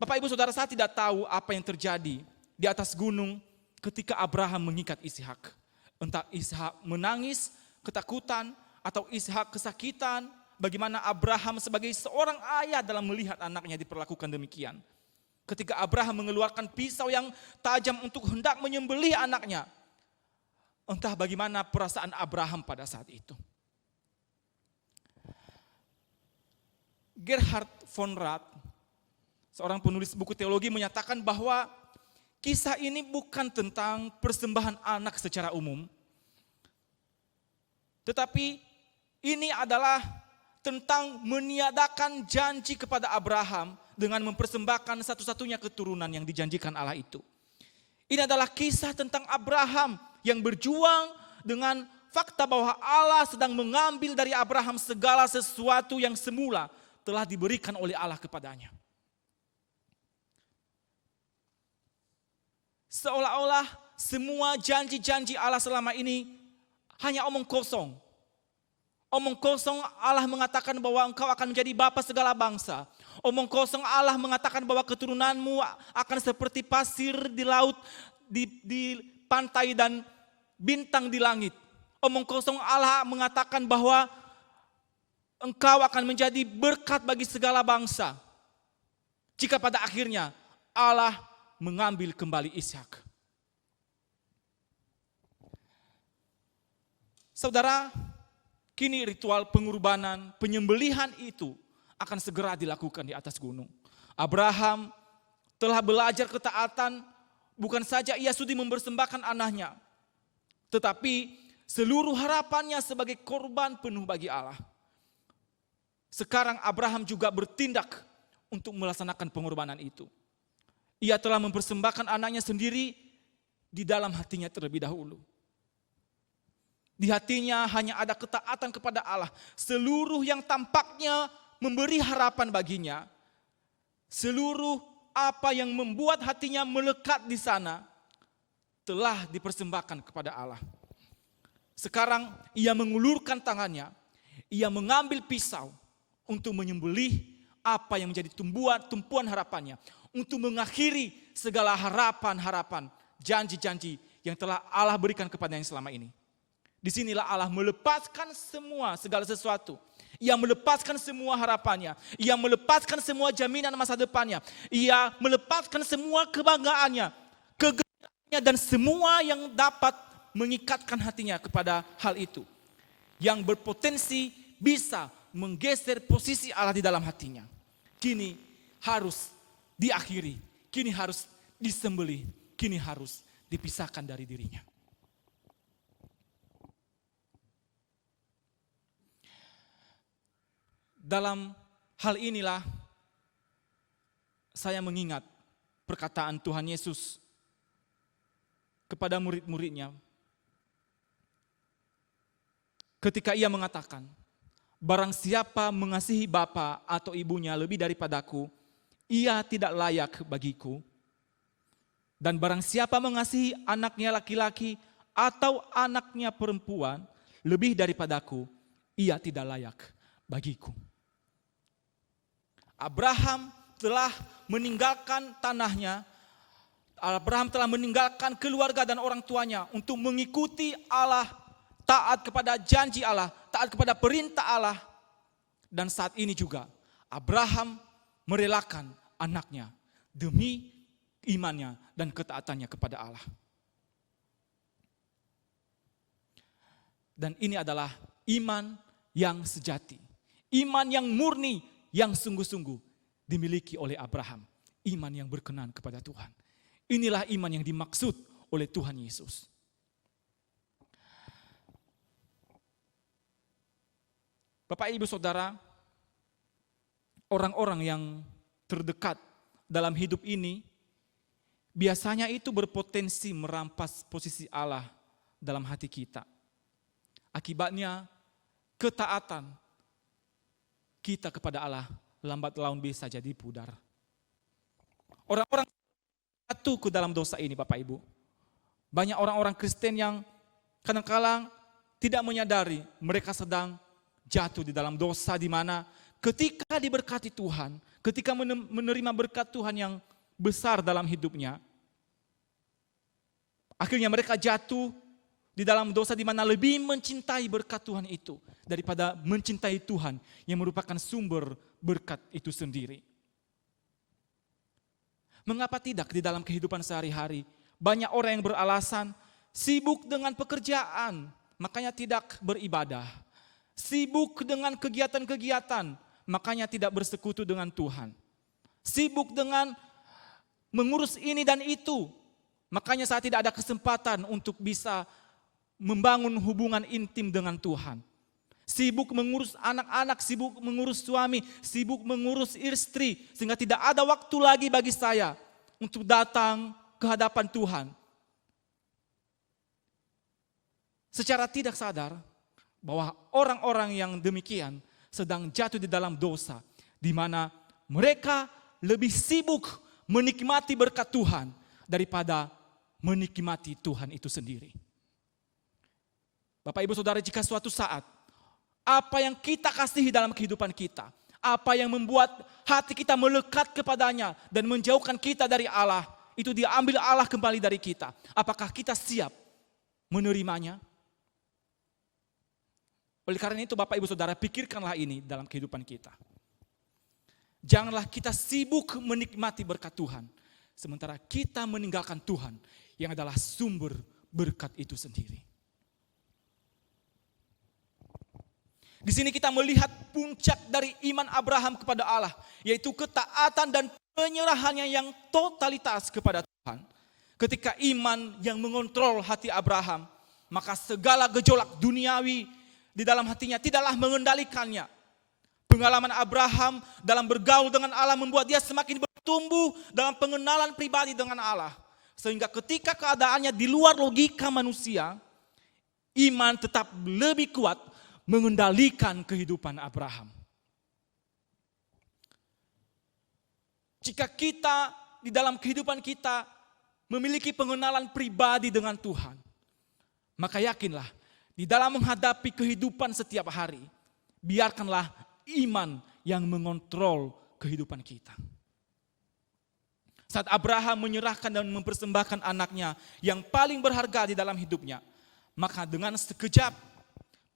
Bapak ibu saudara, saya tidak tahu apa yang terjadi di atas gunung ketika Abraham mengikat Ishak. Entah Ishak menangis, ketakutan, atau Ishak kesakitan. Bagaimana Abraham sebagai seorang ayah dalam melihat anaknya diperlakukan demikian. Ketika Abraham mengeluarkan pisau yang tajam untuk hendak menyembelih anaknya. Entah bagaimana perasaan Abraham pada saat itu. Gerhard von Rath, seorang penulis buku teologi, menyatakan bahwa kisah ini bukan tentang persembahan anak secara umum, tetapi ini adalah tentang meniadakan janji kepada Abraham dengan mempersembahkan satu-satunya keturunan yang dijanjikan Allah itu. Ini adalah kisah tentang Abraham yang berjuang dengan fakta bahwa Allah sedang mengambil dari Abraham segala sesuatu yang semula telah diberikan oleh Allah kepadanya. Seolah-olah semua janji-janji Allah selama ini hanya omong kosong. Omong kosong Allah mengatakan bahwa engkau akan menjadi bapa segala bangsa. Omong kosong Allah mengatakan bahwa keturunanmu akan seperti pasir di laut, di pantai dan bintang di langit. Omong kosong Allah mengatakan bahwa engkau akan menjadi berkat bagi segala bangsa. Jika pada akhirnya Allah mengambil kembali Ishak. Saudara, kini ritual pengorbanan, penyembelihan itu akan segera dilakukan di atas gunung. Abraham telah belajar ketaatan, bukan saja ia sudi mempersembahkan anaknya, tetapi seluruh harapannya sebagai korban penuh bagi Allah. Sekarang Abraham juga bertindak untuk melaksanakan pengorbanan itu. Ia telah mempersembahkan anaknya sendiri di dalam hatinya terlebih dahulu. Di hatinya hanya ada ketaatan kepada Allah. Seluruh yang tampaknya memberi harapan baginya, seluruh apa yang membuat hatinya melekat di sana telah dipersembahkan kepada Allah. Sekarang ia mengulurkan tangannya, ia mengambil pisau untuk menyembelih apa yang menjadi tumpuan harapannya, untuk mengakhiri segala harapan-harapan, janji-janji yang telah Allah berikan kepadanya selama ini. Disinilah Allah melepaskan segala sesuatu. Ia melepaskan semua harapannya. Ia melepaskan semua jaminan masa depannya. Ia melepaskan semua kebanggaannya, kegenaannya, dan semua yang dapat mengikatkan hatinya kepada hal itu, yang berpotensi bisa menggeser posisi Allah di dalam hatinya. Kini harus diakhiri, kini harus disembelih, kini harus dipisahkan dari dirinya. Dalam hal inilah saya mengingat perkataan Tuhan Yesus kepada murid-muridnya ketika ia mengatakan, barang siapa mengasihi bapa atau ibunya lebih daripadaku, ia tidak layak bagiku. Dan barang siapa mengasihi anaknya laki-laki atau anaknya perempuan lebih daripadaku, ia tidak layak bagiku. Abraham telah meninggalkan tanahnya, Abraham telah meninggalkan keluarga dan orang tuanya untuk mengikuti Allah, taat kepada janji Allah, taat kepada perintah Allah. Dan saat ini juga Abraham merelakan anaknya demi imannya dan ketaatannya kepada Allah. Dan ini adalah iman yang sejati, iman yang murni, yang sungguh-sungguh dimiliki oleh Abraham. Iman yang berkenan kepada Tuhan. Inilah iman yang dimaksud oleh Tuhan Yesus. Bapak, Ibu, Saudara, orang-orang yang terdekat dalam hidup ini biasanya itu berpotensi merampas posisi Allah dalam hati kita. Akibatnya ketaatan kita kepada Allah lambat laun bisa jadi pudar. Orang-orang jatuh ke dalam dosa ini, Bapak Ibu. Banyak orang-orang Kristen yang kadang-kadang tidak menyadari mereka sedang jatuh di dalam dosa, di mana ketika diberkati Tuhan, ketika menerima berkat Tuhan yang besar dalam hidupnya, akhirnya mereka jatuh di dalam dosa di mana lebih mencintai berkat Tuhan itu daripada mencintai Tuhan yang merupakan sumber berkat itu sendiri. Mengapa tidak di dalam kehidupan sehari-hari banyak orang yang beralasan sibuk dengan pekerjaan, makanya tidak beribadah. Sibuk dengan kegiatan-kegiatan, makanya tidak bersekutu dengan Tuhan. Sibuk dengan mengurus ini dan itu, makanya saya tidak ada kesempatan untuk bisa membangun hubungan intim dengan Tuhan. Sibuk mengurus anak-anak, sibuk mengurus suami, sibuk mengurus istri, sehingga tidak ada waktu lagi bagi saya untuk datang ke hadapan Tuhan. Secara tidak sadar bahwa orang-orang yang demikian sedang jatuh di dalam dosa, di mana mereka lebih sibuk menikmati berkat Tuhan daripada menikmati Tuhan itu sendiri. Bapak, Ibu, Saudara, jika suatu saat apa yang kita kasihi dalam kehidupan kita, apa yang membuat hati kita melekat kepadanya dan menjauhkan kita dari Allah, itu diambil Allah kembali dari kita. Apakah kita siap menerimanya? Oleh karena itu, Bapak, Ibu, Saudara, pikirkanlah ini dalam kehidupan kita. Janganlah kita sibuk menikmati berkat Tuhan, sementara kita meninggalkan Tuhan yang adalah sumber berkat itu sendiri. Di sini kita melihat puncak dari iman Abraham kepada Allah, yaitu ketaatan dan penyerahannya yang totalitas kepada Tuhan. Ketika iman yang mengontrol hati Abraham, maka segala gejolak duniawi di dalam hatinya tidaklah mengendalikannya. Pengalaman Abraham dalam bergaul dengan Allah membuat dia semakin bertumbuh dalam pengenalan pribadi dengan Allah. Sehingga ketika keadaannya di luar logika manusia, iman tetap lebih kuat mengendalikan kehidupan Abraham. Jika kita di dalam kehidupan kita memiliki pengenalan pribadi dengan Tuhan, maka yakinlah di dalam menghadapi kehidupan setiap hari, biarkanlah iman yang mengontrol kehidupan kita. Saat Abraham menyerahkan dan mempersembahkan anaknya yang paling berharga di dalam hidupnya, maka dengan sekejap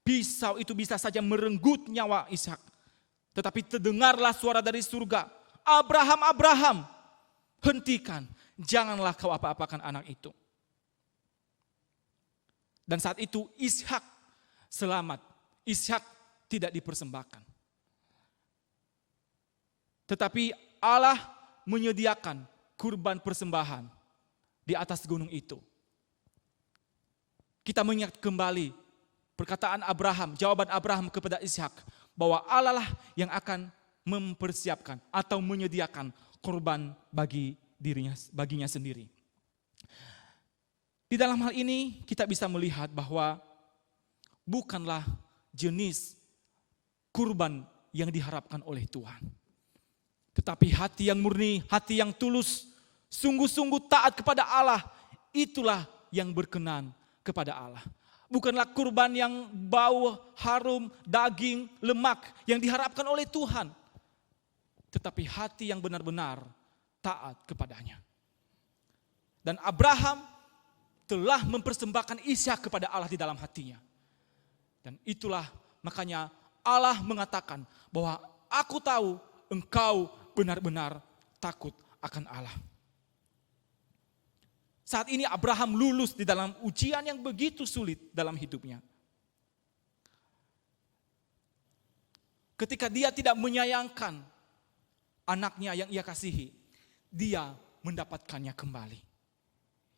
pisau itu bisa saja merenggut nyawa Ishak. Tetapi terdengarlah suara dari surga, "Abraham, Abraham, hentikan, janganlah kau apa-apakan anak itu." Dan saat itu Ishak selamat, Ishak tidak dipersembahkan. Tetapi Allah menyediakan kurban persembahan di atas gunung itu. Kita mengingat kembali perkataan Abraham, jawaban Abraham kepada Ishak, bahwa Allah lah yang akan mempersiapkan atau menyediakan korban baginya sendiri. Di dalam hal ini kita bisa melihat bahwa bukanlah jenis kurban yang diharapkan oleh Tuhan. Tetapi hati yang murni, hati yang tulus, sungguh-sungguh taat kepada Allah, itulah yang berkenan kepada Allah. Bukanlah kurban yang bau, harum, daging, lemak yang diharapkan oleh Tuhan. Tetapi hati yang benar-benar taat kepadanya. Dan Abraham telah mempersembahkan Ishak kepada Allah di dalam hatinya. Dan itulah makanya Allah mengatakan bahwa aku tahu engkau benar-benar takut akan Allah. Saat ini Abraham lulus di dalam ujian yang begitu sulit dalam hidupnya. Ketika dia tidak menyayangkan anaknya yang ia kasihi, dia mendapatkannya kembali.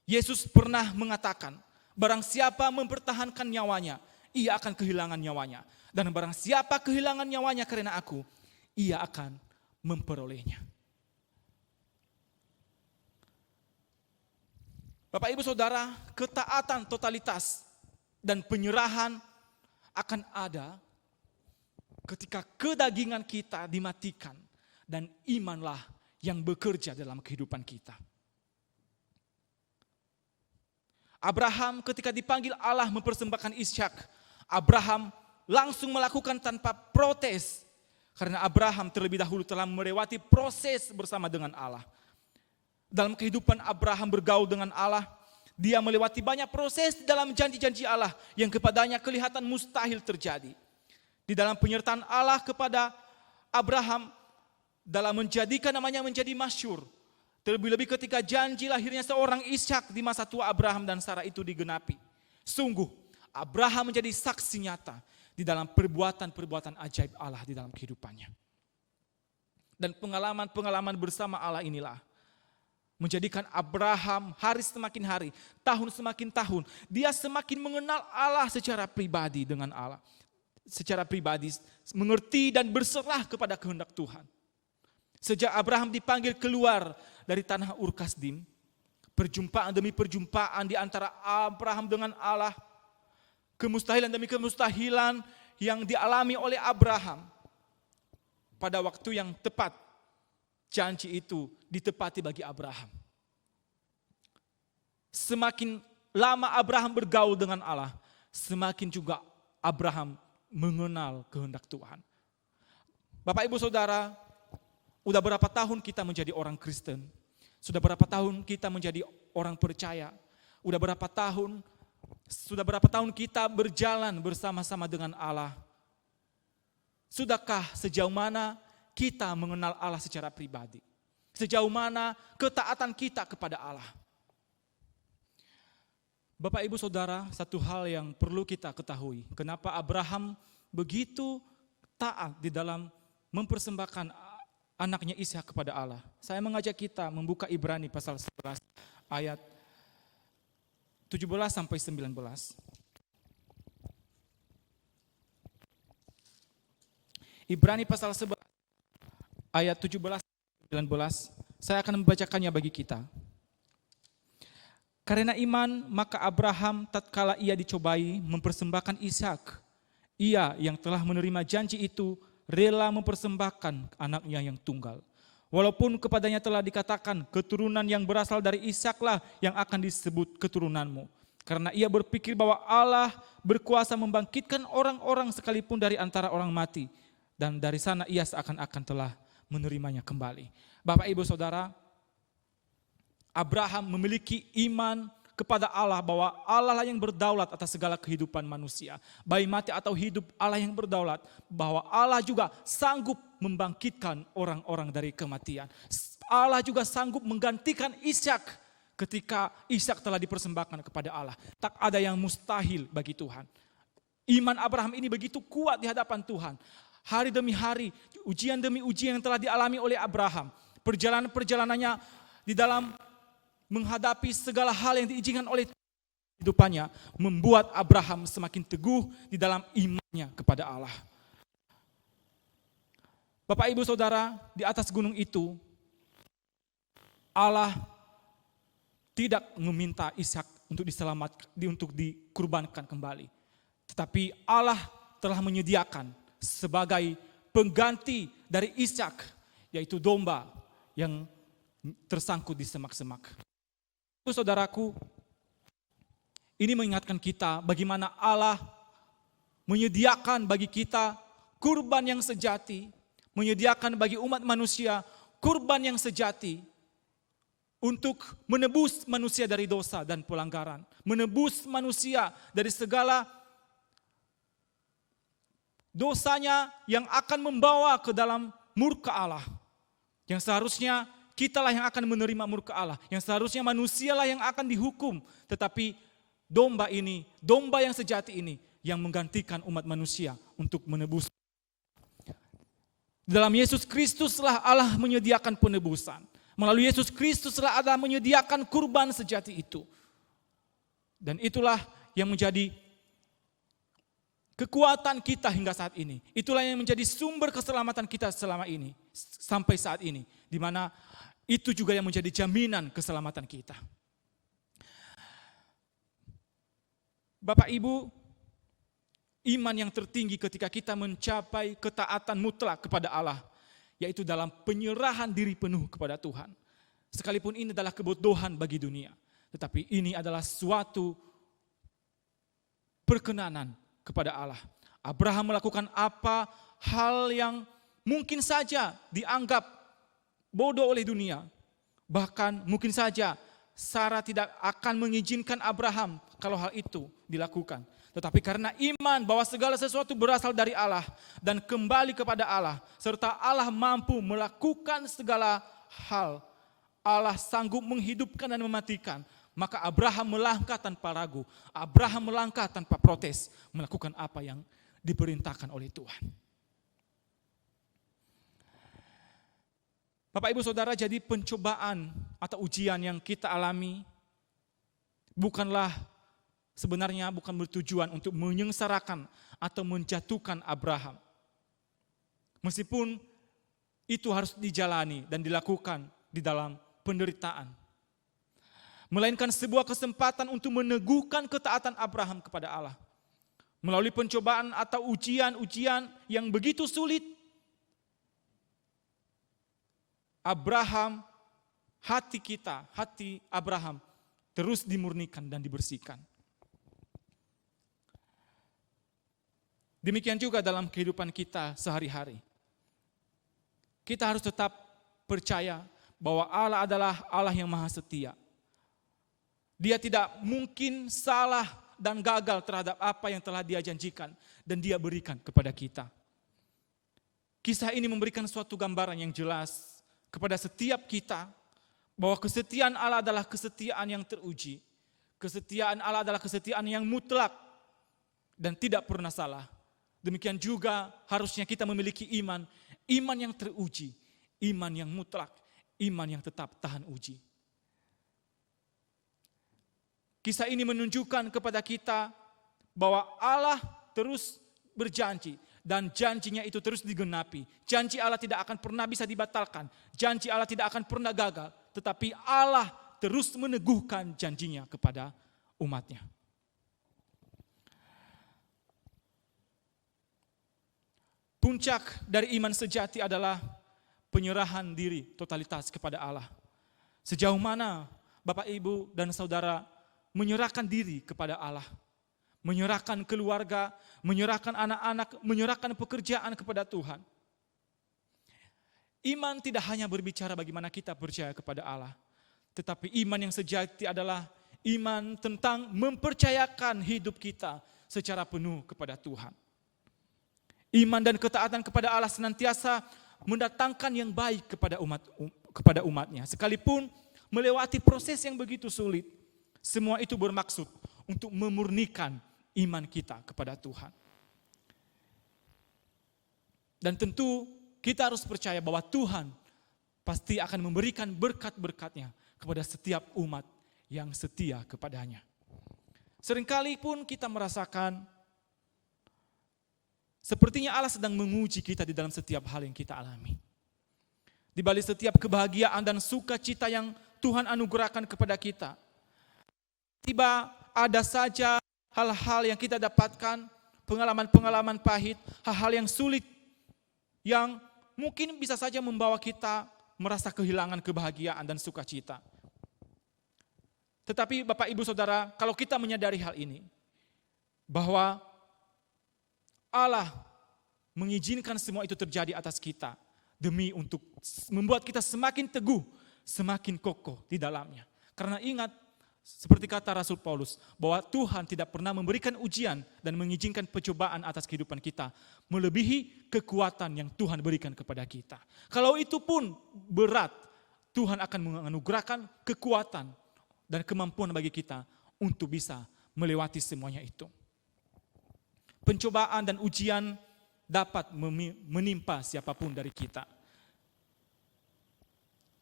Yesus pernah mengatakan, barang siapa mempertahankan nyawanya, ia akan kehilangan nyawanya. Dan barang siapa kehilangan nyawanya karena aku, ia akan memperolehnya. Bapak Ibu Saudara, ketaatan totalitas dan penyerahan akan ada ketika kedagingan kita dimatikan dan imanlah yang bekerja dalam kehidupan kita. Abraham ketika dipanggil Allah mempersembahkan Ishak, Abraham langsung melakukan tanpa protes. Karena Abraham terlebih dahulu telah melewati proses bersama dengan Allah. Dalam kehidupan Abraham bergaul dengan Allah, dia melewati banyak proses dalam janji-janji Allah yang kepadanya kelihatan mustahil terjadi. Di dalam penyertaan Allah kepada Abraham, dalam menjadikan namanya menjadi masyhur. Terlebih-lebih ketika janji lahirnya seorang Ishak di masa tua Abraham dan Sarah itu digenapi. Sungguh, Abraham menjadi saksi nyata di dalam perbuatan-perbuatan ajaib Allah di dalam kehidupannya. Dan pengalaman-pengalaman bersama Allah inilah menjadikan Abraham hari semakin hari, tahun semakin tahun, dia semakin mengenal Allah secara pribadi dengan Allah. Secara pribadi mengerti dan berserah kepada kehendak Tuhan. Sejak Abraham dipanggil keluar dari tanah Ur Kasdim, perjumpaan demi perjumpaan di antara Abraham dengan Allah, kemustahilan demi kemustahilan yang dialami oleh Abraham. Pada waktu yang tepat, janji itu ditepati bagi Abraham. Semakin lama Abraham bergaul dengan Allah, semakin juga Abraham mengenal kehendak Tuhan. Bapak Ibu Saudara, udah berapa tahun kita menjadi orang Kristen? Sudah berapa tahun kita menjadi orang percaya? Sudah berapa tahun kita berjalan bersama-sama dengan Allah? Sudahkah sejauh mana kita mengenal Allah secara pribadi? Sejauh mana ketaatan kita kepada Allah? Bapak Ibu Saudara, satu hal yang perlu kita ketahui, kenapa Abraham begitu taat di dalam mempersembahkan anaknya Ishak kepada Allah. Saya mengajak kita membuka Ibrani pasal 11 ayat 17 sampai 19. Ibrani pasal 11 ayat 17 sampai 19. Saya akan membacakannya bagi kita. Karena iman, maka Abraham tatkala ia dicobai mempersembahkan Ishak, ia yang telah menerima janji itu rela mempersembahkan anaknya yang tunggal. Walaupun kepadanya telah dikatakan keturunan yang berasal dari Ishaklah yang akan disebut keturunanmu. Karena ia berpikir bahwa Allah berkuasa membangkitkan orang-orang sekalipun dari antara orang mati. Dan dari sana ia seakan-akan telah menerimanya kembali. Bapak, Ibu, Saudara, Abraham memiliki iman kepada Allah bahwa Allah lah yang berdaulat atas segala kehidupan manusia. Baik mati atau hidup, Allah yang berdaulat. Bahwa Allah juga sanggup membangkitkan orang-orang dari kematian. Allah juga sanggup menggantikan Ishak ketika Ishak telah dipersembahkan kepada Allah. Tak ada yang mustahil bagi Tuhan. Iman Abraham ini begitu kuat di hadapan Tuhan. Hari demi hari, ujian demi ujian yang telah dialami oleh Abraham. Perjalanan-perjalanannya di dalam menghadapi segala hal yang diizinkan oleh hidupannya membuat Abraham semakin teguh di dalam imannya kepada Allah. Bapak, Ibu, Saudara, di atas gunung itu Allah tidak meminta Ishak untuk diselamatkan, untuk dikurbankan kembali. Tetapi Allah telah menyediakan sebagai pengganti dari Ishak, yaitu domba yang tersangkut di semak-semak. Saudaraku, ini mengingatkan kita bagaimana Allah menyediakan bagi kita kurban yang sejati, menyediakan bagi umat manusia kurban yang sejati untuk menebus manusia dari dosa dan pelanggaran, menebus manusia dari segala dosanya yang akan membawa ke dalam murka Allah. Yang seharusnya kitalah yang akan menerima murka Allah. Yang seharusnya manusialah yang akan dihukum. Tetapi domba ini, domba yang sejati ini yang menggantikan umat manusia untuk menebus. Dalam Yesus Kristuslah Allah menyediakan penebusan. Melalui Yesus Kristuslah Allah menyediakan kurban sejati itu. Dan itulah yang menjadi kekuatan kita hingga saat ini. Itulah yang menjadi sumber keselamatan kita selama ini, sampai saat ini. Di mana itu juga yang menjadi jaminan keselamatan kita. Bapak, Ibu, iman yang tertinggi ketika kita mencapai ketaatan mutlak kepada Allah, yaitu dalam penyerahan diri penuh kepada Tuhan. Sekalipun ini adalah kebodohan bagi dunia, tetapi ini adalah suatu perkenanan kepada Allah. Abraham melakukan apa hal yang mungkin saja dianggap bodoh oleh dunia. Bahkan mungkin saja Sarah tidak akan mengizinkan Abraham kalau hal itu dilakukan. Tetapi karena iman bahwa segala sesuatu berasal dari Allah dan kembali kepada Allah, serta Allah mampu melakukan segala hal, Allah sanggup menghidupkan dan mematikan, maka Abraham melangkah tanpa ragu, Abraham melangkah tanpa protes, melakukan apa yang diperintahkan oleh Tuhan. Bapak, Ibu, Saudara, jadi pencobaan atau ujian yang kita alami sebenarnya bukan bertujuan untuk menyengsarakan atau menjatuhkan Abraham. Meskipun itu harus dijalani dan dilakukan di dalam penderitaan. Melainkan sebuah kesempatan untuk meneguhkan ketaatan Abraham kepada Allah. Melalui pencobaan atau ujian-ujian yang begitu sulit, hati Abraham terus dimurnikan dan dibersihkan. Demikian juga dalam kehidupan kita sehari-hari. Kita harus tetap percaya bahwa Allah adalah Allah yang maha setia. Dia tidak mungkin salah dan gagal terhadap apa yang telah Dia janjikan dan Dia berikan kepada kita. Kisah ini memberikan suatu gambaran yang jelas kepada setiap kita bahwa kesetiaan Allah adalah kesetiaan yang teruji. Kesetiaan Allah adalah kesetiaan yang mutlak dan tidak pernah salah. Demikian juga harusnya kita memiliki iman yang teruji, iman yang mutlak, iman yang tetap tahan uji. Kisah ini menunjukkan kepada kita bahwa Allah terus berjanji dan janjinya itu terus digenapi. Janji Allah tidak akan pernah bisa dibatalkan, janji Allah tidak akan pernah gagal, tetapi Allah terus meneguhkan janjinya kepada umatnya. Puncak dari iman sejati adalah penyerahan diri totalitas kepada Allah. Sejauh mana Bapak, Ibu, dan Saudara menyerahkan diri kepada Allah, menyerahkan keluarga, menyerahkan anak-anak, menyerahkan pekerjaan kepada Tuhan. Iman tidak hanya berbicara bagaimana kita percaya kepada Allah, tetapi iman yang sejati adalah iman tentang mempercayakan hidup kita secara penuh kepada Tuhan. Iman dan ketaatan kepada Allah senantiasa mendatangkan yang baik kepada umatnya. Sekalipun melewati proses yang begitu sulit, semua itu bermaksud untuk memurnikan iman kita kepada Tuhan. Dan tentu kita harus percaya bahwa Tuhan pasti akan memberikan berkat-berkat-Nya kepada setiap umat yang setia kepadanya. Seringkali pun kita merasakan sepertinya Allah sedang menguji kita di dalam setiap hal yang kita alami. Di balik setiap kebahagiaan dan sukacita yang Tuhan anugerahkan kepada kita, tiba ada saja hal-hal yang kita dapatkan, pengalaman-pengalaman pahit, hal-hal yang sulit, yang mungkin bisa saja membawa kita merasa kehilangan kebahagiaan dan sukacita. Tetapi Bapak, Ibu, Saudara, kalau kita menyadari hal ini, bahwa Allah mengizinkan semua itu terjadi atas kita demi untuk membuat kita semakin teguh, semakin kokoh di dalamnya. Karena ingat, seperti kata Rasul Paulus, bahwa Tuhan tidak pernah memberikan ujian dan mengizinkan pencobaan atas kehidupan kita melebihi kekuatan yang Tuhan berikan kepada kita. Kalau itu pun berat, Tuhan akan menganugerahkan kekuatan dan kemampuan bagi kita untuk bisa melewati semuanya itu. Pencobaan dan ujian dapat menimpa siapapun dari kita.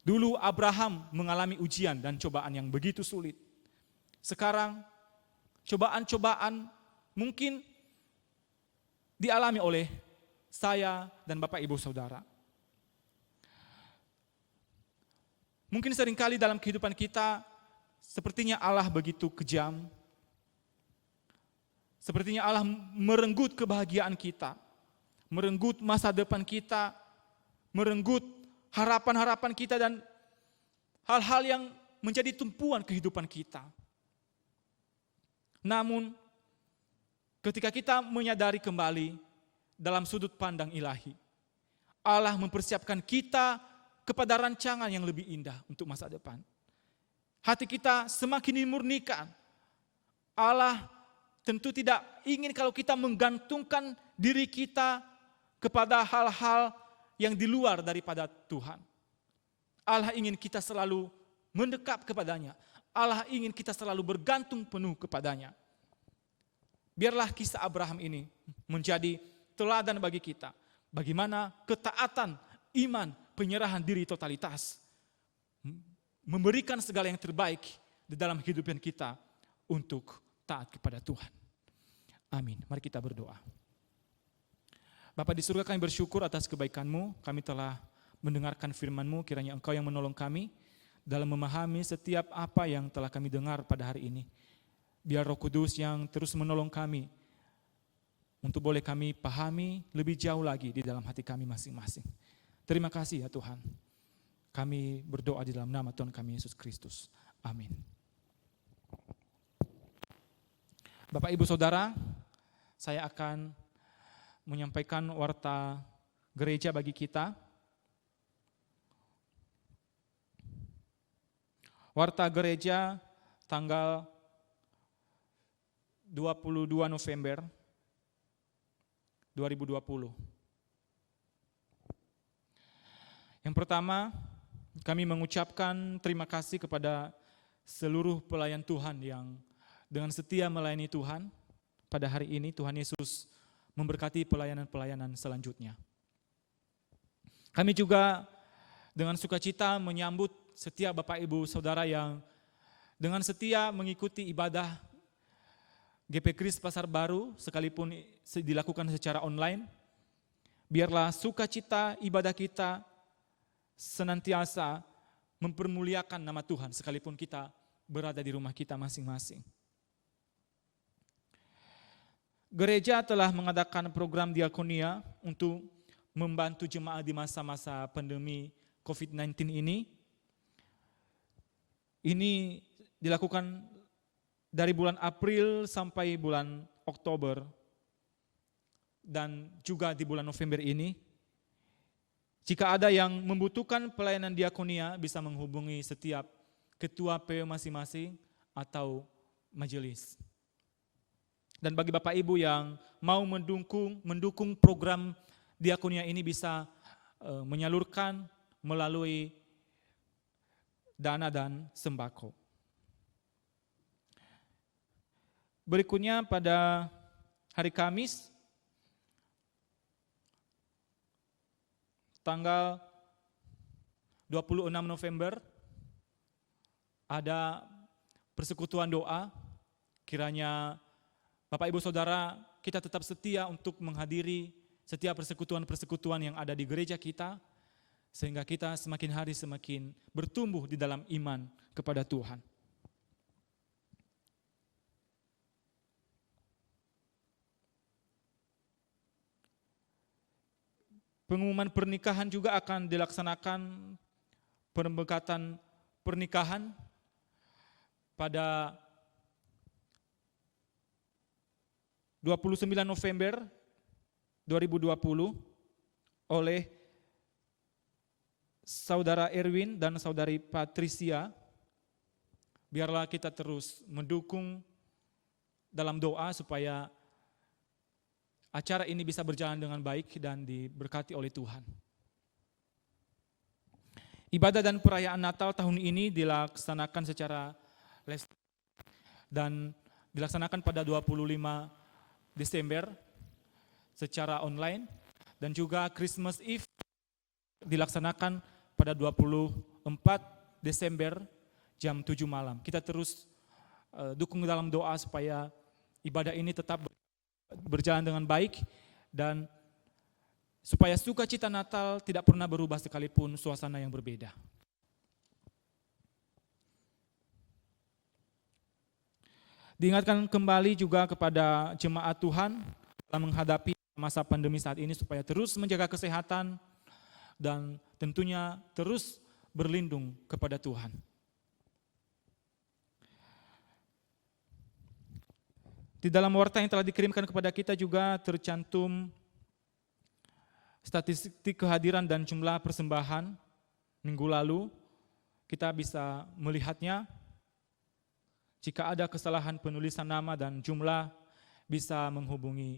Dulu Abraham mengalami ujian dan cobaan yang begitu sulit. Sekarang cobaan-cobaan mungkin dialami oleh saya dan Bapak, Ibu, Saudara. Mungkin seringkali dalam kehidupan kita sepertinya Allah begitu kejam. Sepertinya Allah merenggut kebahagiaan kita, merenggut masa depan kita, merenggut harapan-harapan kita dan hal-hal yang menjadi tumpuan kehidupan kita. Namun, ketika kita menyadari kembali dalam sudut pandang ilahi, Allah mempersiapkan kita kepada rancangan yang lebih indah untuk masa depan. Hati kita semakin dimurnikan. Allah tentu tidak ingin kalau kita menggantungkan diri kita kepada hal-hal yang di luar daripada Tuhan. Allah ingin kita selalu mendekap kepadanya. Allah ingin kita selalu bergantung penuh kepadanya. Biarlah kisah Abraham ini menjadi teladan bagi kita. Bagaimana ketaatan, iman, penyerahan diri totalitas memberikan segala yang terbaik di dalam kehidupan kita untuk taat kepada Tuhan. Amin. Mari kita berdoa. Bapa di surga, kami bersyukur atas kebaikan-Mu. Kami telah mendengarkan firman-Mu, kiranya Engkau yang menolong kami dalam memahami setiap apa yang telah kami dengar pada hari ini. Biar Roh Kudus yang terus menolong kami untuk boleh kami pahami lebih jauh lagi di dalam hati kami masing-masing. Terima kasih ya Tuhan. Kami berdoa di dalam nama Tuhan kami Yesus Kristus. Amin. Bapak, Ibu, Saudara, saya akan menyampaikan warta gereja bagi kita. Warta gereja tanggal 22 November 2020. Yang pertama, kami mengucapkan terima kasih kepada seluruh pelayan Tuhan yang dengan setia melayani Tuhan. Pada hari ini Tuhan Yesus memberkati pelayanan-pelayanan selanjutnya. Kami juga dengan sukacita menyambut setiap Bapak Ibu Saudara yang dengan setia mengikuti ibadah GP Kris Pasar Baru sekalipun dilakukan secara online. Biarlah sukacita ibadah kita senantiasa mempermuliakan nama Tuhan sekalipun kita berada di rumah kita masing-masing. Gereja telah mengadakan program diakonia untuk membantu jemaat di masa-masa pandemi COVID-19 ini. Ini dilakukan dari bulan April sampai bulan Oktober dan juga di bulan November ini. Jika ada yang membutuhkan pelayanan diakonia bisa menghubungi setiap ketua PO masing-masing atau majelis. Dan bagi Bapak Ibu yang mau mendukung program diakonia ini bisa menyalurkan melalui dana dan sembako. Berikutnya pada hari Kamis, tanggal 26 November, ada persekutuan doa. Kiranya Bapak Ibu Saudara kita tetap setia untuk menghadiri setiap persekutuan-persekutuan yang ada di gereja kita, sehingga kita semakin hari semakin bertumbuh di dalam iman kepada Tuhan. Pengumuman pernikahan juga akan dilaksanakan, pemberkatan pernikahan pada 29 November 2020 oleh Saudara Erwin dan Saudari Patricia. Biarlah kita terus mendukung dalam doa supaya acara ini bisa berjalan dengan baik dan diberkati oleh Tuhan. Ibadah dan perayaan Natal tahun ini dilaksanakan secara live dan dilaksanakan pada 25 Desember secara online, dan juga Christmas Eve dilaksanakan pada 24 Desember jam 7 malam. Kita terus dukung dalam doa supaya ibadah ini tetap berjalan dengan baik dan supaya sukacita Natal tidak pernah berubah sekalipun suasana yang berbeda. Diingatkan kembali juga kepada jemaat Tuhan dalam menghadapi masa pandemi saat ini supaya terus menjaga kesehatan dan tentunya terus berlindung kepada Tuhan. Di dalam warta yang telah dikirimkan kepada kita juga tercantum statistik kehadiran dan jumlah persembahan minggu lalu. Kita bisa melihatnya. Jika ada kesalahan penulisan nama dan jumlah, bisa menghubungi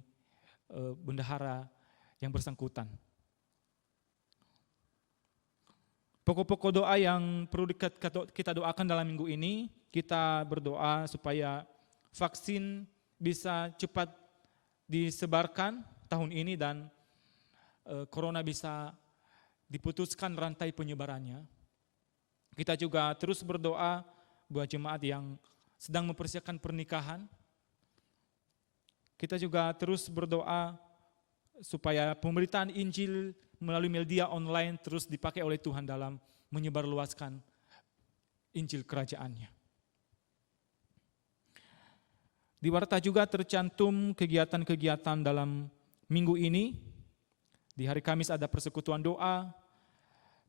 bendahara yang bersangkutan. Pokok-pokok doa yang perlu kita doakan dalam minggu ini, kita berdoa supaya vaksin bisa cepat disebarkan tahun ini dan corona bisa diputuskan rantai penyebarannya. Kita juga terus berdoa buat jemaat yang sedang mempersiapkan pernikahan. Kita juga terus berdoa supaya pemberitaan Injil melalui media online terus dipakai oleh Tuhan dalam menyebarluaskan Injil kerajaannya. Di warta juga tercantum kegiatan-kegiatan dalam minggu ini. Di hari Kamis ada persekutuan doa.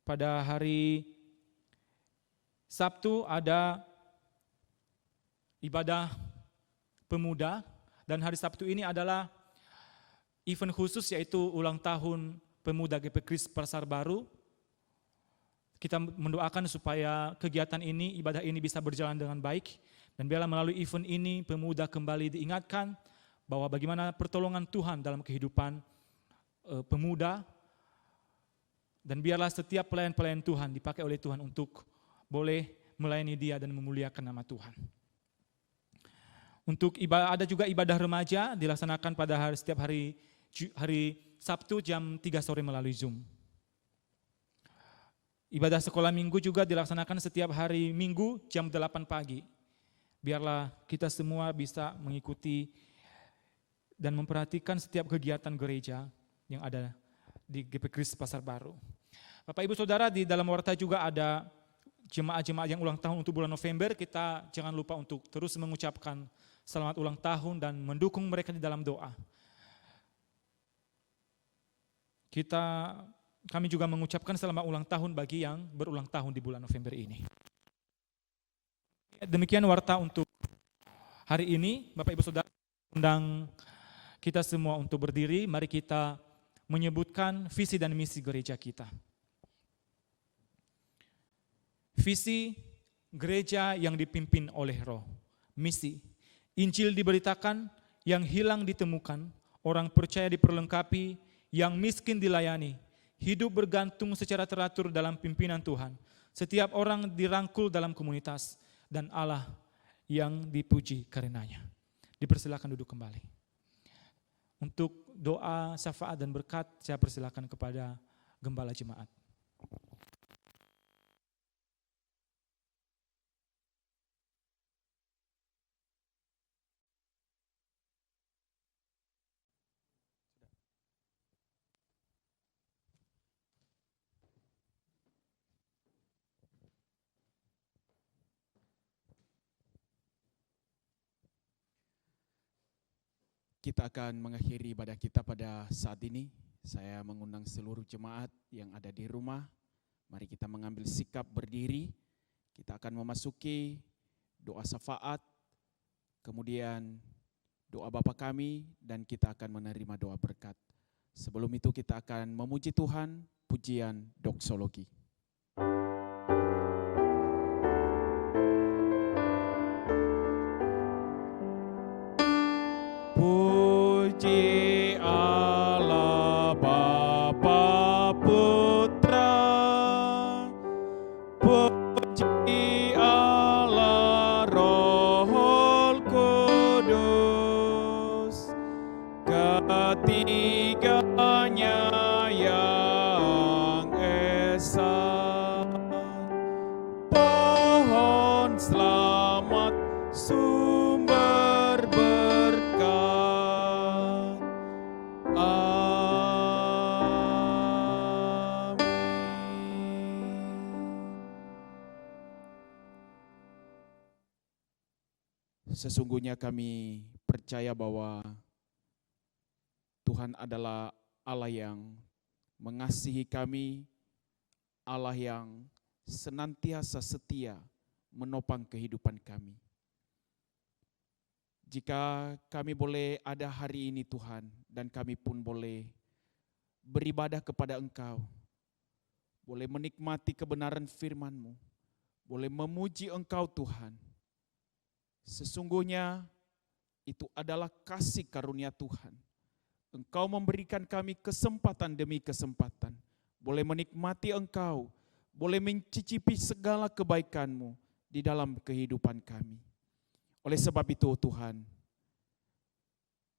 Pada hari Sabtu ada ibadah pemuda, dan hari Sabtu ini adalah event khusus yaitu ulang tahun pemuda GP Kris Pasar Baru. Kita mendoakan supaya kegiatan ini, ibadah ini bisa berjalan dengan baik, dan biarlah melalui event ini pemuda kembali diingatkan bahwa bagaimana pertolongan Tuhan dalam kehidupan pemuda, dan biarlah setiap pelayan-pelayan Tuhan dipakai oleh Tuhan untuk boleh melayani Dia dan memuliakan nama Tuhan. Untuk ibadah, ada juga ibadah remaja dilaksanakan pada setiap hari hari Sabtu jam 3 sore melalui Zoom. Ibadah sekolah minggu juga dilaksanakan setiap hari Minggu jam 8 pagi. Biarlah kita semua bisa mengikuti dan memperhatikan setiap kegiatan gereja yang ada di GP Kris Pasar Baru. Bapak Ibu Saudara, di dalam warta juga ada jemaat-jemaat yang ulang tahun untuk bulan November. Kita jangan lupa untuk terus mengucapkan selamat ulang tahun dan mendukung mereka di dalam doa. Kami juga mengucapkan selamat ulang tahun bagi yang berulang tahun di bulan November ini. Demikian warta untuk hari ini. Bapak Ibu Saudara, undang kita semua untuk berdiri. Mari kita menyebutkan visi dan misi gereja kita. Visi gereja yang dipimpin oleh Roh. Misi, Injil diberitakan, yang hilang ditemukan, orang percaya diperlengkapi, yang miskin dilayani, hidup bergantung secara teratur dalam pimpinan Tuhan. Setiap orang dirangkul dalam komunitas dan Allah yang dipuji karenanya. Dipersilakan duduk kembali. Untuk doa, syafaat dan berkat, saya persilakan kepada gembala jemaat. Kita akan mengakhiri ibadah kita pada saat ini. Saya mengundang seluruh jemaat yang ada di rumah. Mari kita mengambil sikap berdiri. Kita akan memasuki doa syafaat, kemudian doa Bapa kami, dan kita akan menerima doa berkat. Sebelum itu kita akan memuji Tuhan, pujian doksologi. Puji Allah Bapa Putra, puji Allah Roh Kudus, ketiganya yang esa. Pohon selamat sumber berkat. Amin. Sesungguhnya kami percaya bahwa Tuhan adalah Allah yang mengasihi kami, Allah yang senantiasa setia menopang kehidupan kami. Jika kami boleh ada hari ini Tuhan, dan kami pun boleh beribadah kepada Engkau, boleh menikmati kebenaran firman-Mu, boleh memuji Engkau Tuhan. Sesungguhnya itu adalah kasih karunia Tuhan. Engkau memberikan kami kesempatan demi kesempatan, boleh menikmati Engkau, boleh mencicipi segala kebaikan-Mu di dalam kehidupan kami. Oleh sebab itu Tuhan,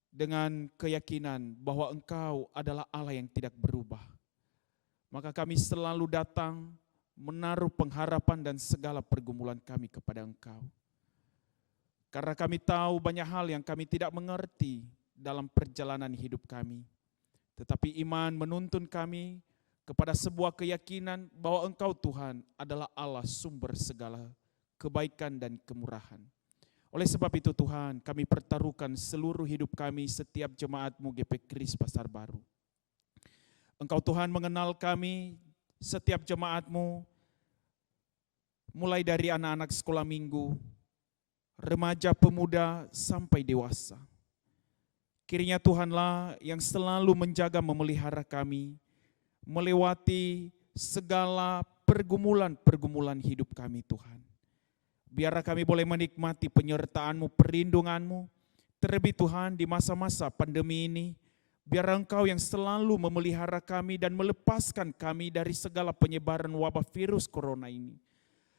dengan keyakinan bahwa Engkau adalah Allah yang tidak berubah, maka kami selalu datang menaruh pengharapan dan segala pergumulan kami kepada Engkau. Karena kami tahu banyak hal yang kami tidak mengerti dalam perjalanan hidup kami. Tetapi iman menuntun kami kepada sebuah keyakinan bahwa Engkau Tuhan adalah Allah sumber segala kebaikan dan kemurahan. Oleh sebab itu Tuhan, kami pertaruhkan seluruh hidup kami, setiap jemaat-Mu GP Kris Pasar Baru. Engkau Tuhan mengenal kami, setiap jemaat-Mu, mulai dari anak-anak sekolah minggu, remaja, pemuda, sampai dewasa. Kiranya Tuhanlah yang selalu menjaga memelihara kami, melewati segala pergumulan-pergumulan hidup kami Tuhan. Biarlah kami boleh menikmati penyertaan-Mu, perlindungan-Mu, terlebih Tuhan di masa-masa pandemi ini. Biar Engkau yang selalu memelihara kami dan melepaskan kami dari segala penyebaran wabah virus corona ini.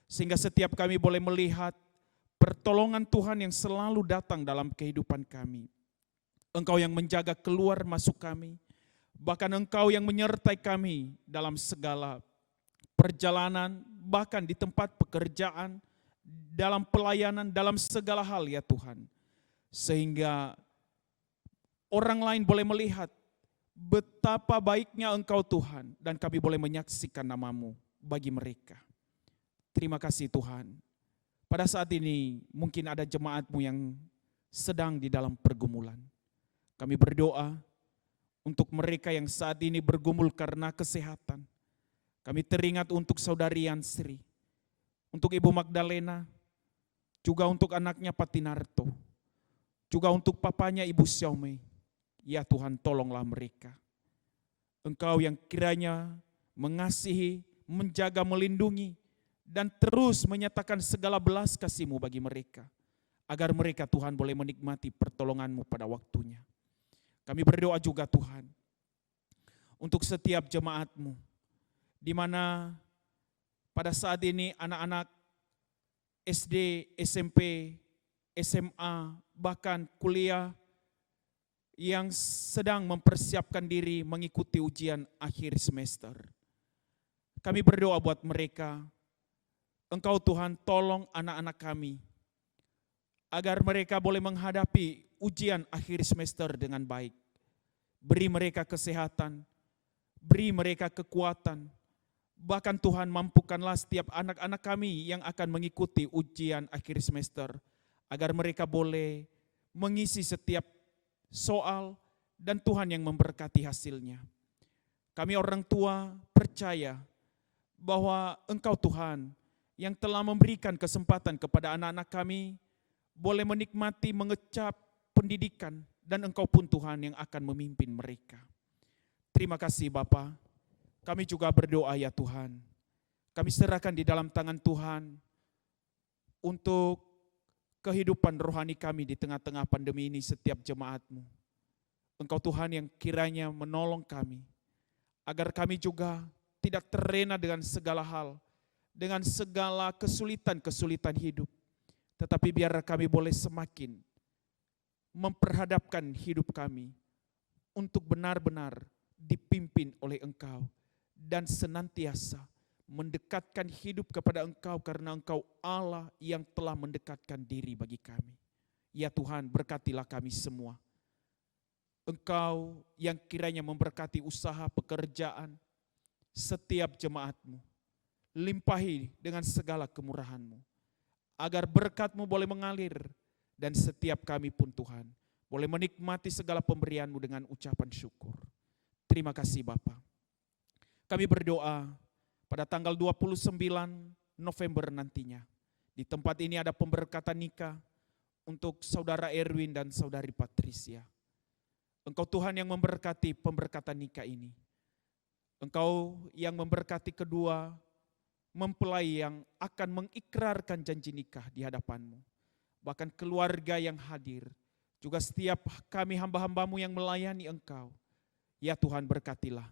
Sehingga setiap kami boleh melihat pertolongan Tuhan yang selalu datang dalam kehidupan kami. Engkau yang menjaga keluar masuk kami. Bahkan Engkau yang menyertai kami dalam segala perjalanan, bahkan di tempat pekerjaan, dalam pelayanan, dalam segala hal ya Tuhan. Sehingga orang lain boleh melihat betapa baiknya Engkau Tuhan, dan kami boleh menyaksikan nama-Mu bagi mereka. Terima kasih Tuhan. Pada saat ini mungkin ada jemaat-Mu yang sedang di dalam pergumulan. Kami berdoa untuk mereka yang saat ini bergumul karena kesehatan. Kami teringat untuk saudari Yansri, untuk Ibu Magdalena, juga untuk anaknya Patinarto, juga untuk papanya Ibu Xiaomei. Ya Tuhan, tolonglah mereka. Engkau yang kiranya mengasihi, menjaga, melindungi, dan terus menyatakan segala belas kasih-Mu bagi mereka, agar mereka Tuhan boleh menikmati pertolongan-Mu pada waktunya. Kami berdoa juga Tuhan, untuk setiap jemaat-Mu, di mana pada saat ini anak-anak SD, SMP, SMA, bahkan kuliah yang sedang mempersiapkan diri mengikuti ujian akhir semester. Kami berdoa buat mereka, Engkau Tuhan tolong anak-anak kami, agar mereka boleh menghadapi ujian akhir semester dengan baik. Beri mereka kesehatan, beri mereka kekuatan. Bahkan Tuhan mampukanlah setiap anak-anak kami yang akan mengikuti ujian akhir semester, agar mereka boleh mengisi setiap soal dan Tuhan yang memberkati hasilnya. Kami orang tua percaya bahwa Engkau Tuhan yang telah memberikan kesempatan kepada anak-anak kami boleh menikmati mengecap pendidikan, dan Engkau pun Tuhan yang akan memimpin mereka. Terima kasih Bapa. Kami juga berdoa ya Tuhan. Kami serahkan di dalam tangan Tuhan untuk kehidupan rohani kami di tengah-tengah pandemi ini setiap jemaat-Mu. Engkau Tuhan yang kiranya menolong kami, agar kami juga tidak terlena dengan segala hal, dengan segala kesulitan-kesulitan hidup. Tetapi biar kami boleh semakin memperhadapkan hidup kami untuk benar-benar dipimpin oleh Engkau, dan senantiasa mendekatkan hidup kepada Engkau, karena Engkau Allah yang telah mendekatkan diri bagi kami. Ya Tuhan, berkatilah kami semua. Engkau yang kiranya memberkati usaha pekerjaan setiap jemaat-Mu. Limpahi dengan segala kemurahan-Mu, agar berkat-Mu boleh mengalir, dan setiap kami pun Tuhan boleh menikmati segala pemberian-Mu dengan ucapan syukur. Terima kasih Bapa. Kami berdoa pada tanggal 29 November nantinya. Di tempat ini ada pemberkatan nikah untuk Saudara Erwin dan Saudari Patricia. Engkau Tuhan yang memberkati pemberkatan nikah ini. Engkau yang memberkati kedua mempelai yang akan mengikrarkan janji nikah di hadapan-Mu. Bahkan keluarga yang hadir, juga setiap kami hamba-hamba-Mu yang melayani Engkau. Ya Tuhan, berkatilah,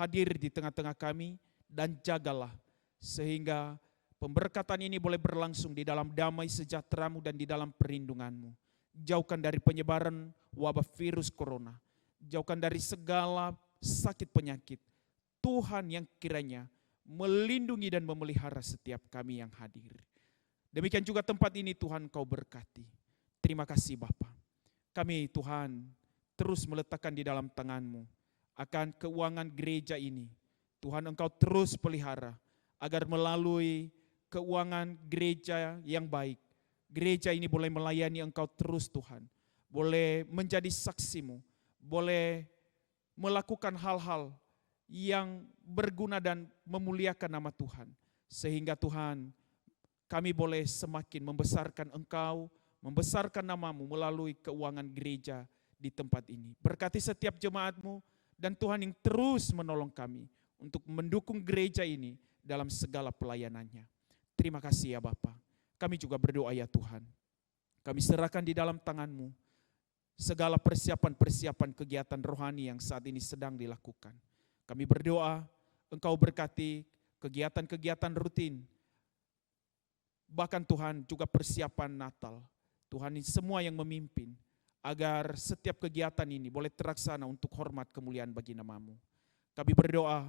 hadir di tengah-tengah kami, dan jagalah sehingga pemberkatan ini boleh berlangsung di dalam damai sejahtera-Mu dan di dalam perlindungan-Mu. Jauhkan dari penyebaran wabah virus corona, jauhkan dari segala sakit penyakit. Tuhan yang kiranya melindungi dan memelihara setiap kami yang hadir. Demikian juga tempat ini Tuhan Kau berkati. Terima kasih Bapa. Kami Tuhan terus meletakkan di dalam tangan-Mu akan keuangan gereja ini. Tuhan Engkau terus pelihara agar melalui keuangan gereja yang baik, gereja ini boleh melayani Engkau terus Tuhan. Boleh menjadi saksi-Mu, boleh melakukan hal-hal yang berguna dan memuliakan nama Tuhan. Sehingga Tuhan, kami boleh semakin membesarkan Engkau, membesarkan nama-Mu melalui keuangan gereja di tempat ini. Berkati setiap jemaat-Mu, dan Tuhan yang terus menolong kami untuk mendukung gereja ini dalam segala pelayanannya. Terima kasih ya Bapa. Kami juga berdoa ya Tuhan. Kami serahkan di dalam tangan-Mu segala persiapan-persiapan kegiatan rohani yang saat ini sedang dilakukan. Kami berdoa Engkau berkati kegiatan-kegiatan rutin. Bahkan Tuhan juga persiapan Natal. Tuhan ini semua yang memimpin agar setiap kegiatan ini boleh terlaksana untuk hormat kemuliaan bagi nama-Mu. Kami berdoa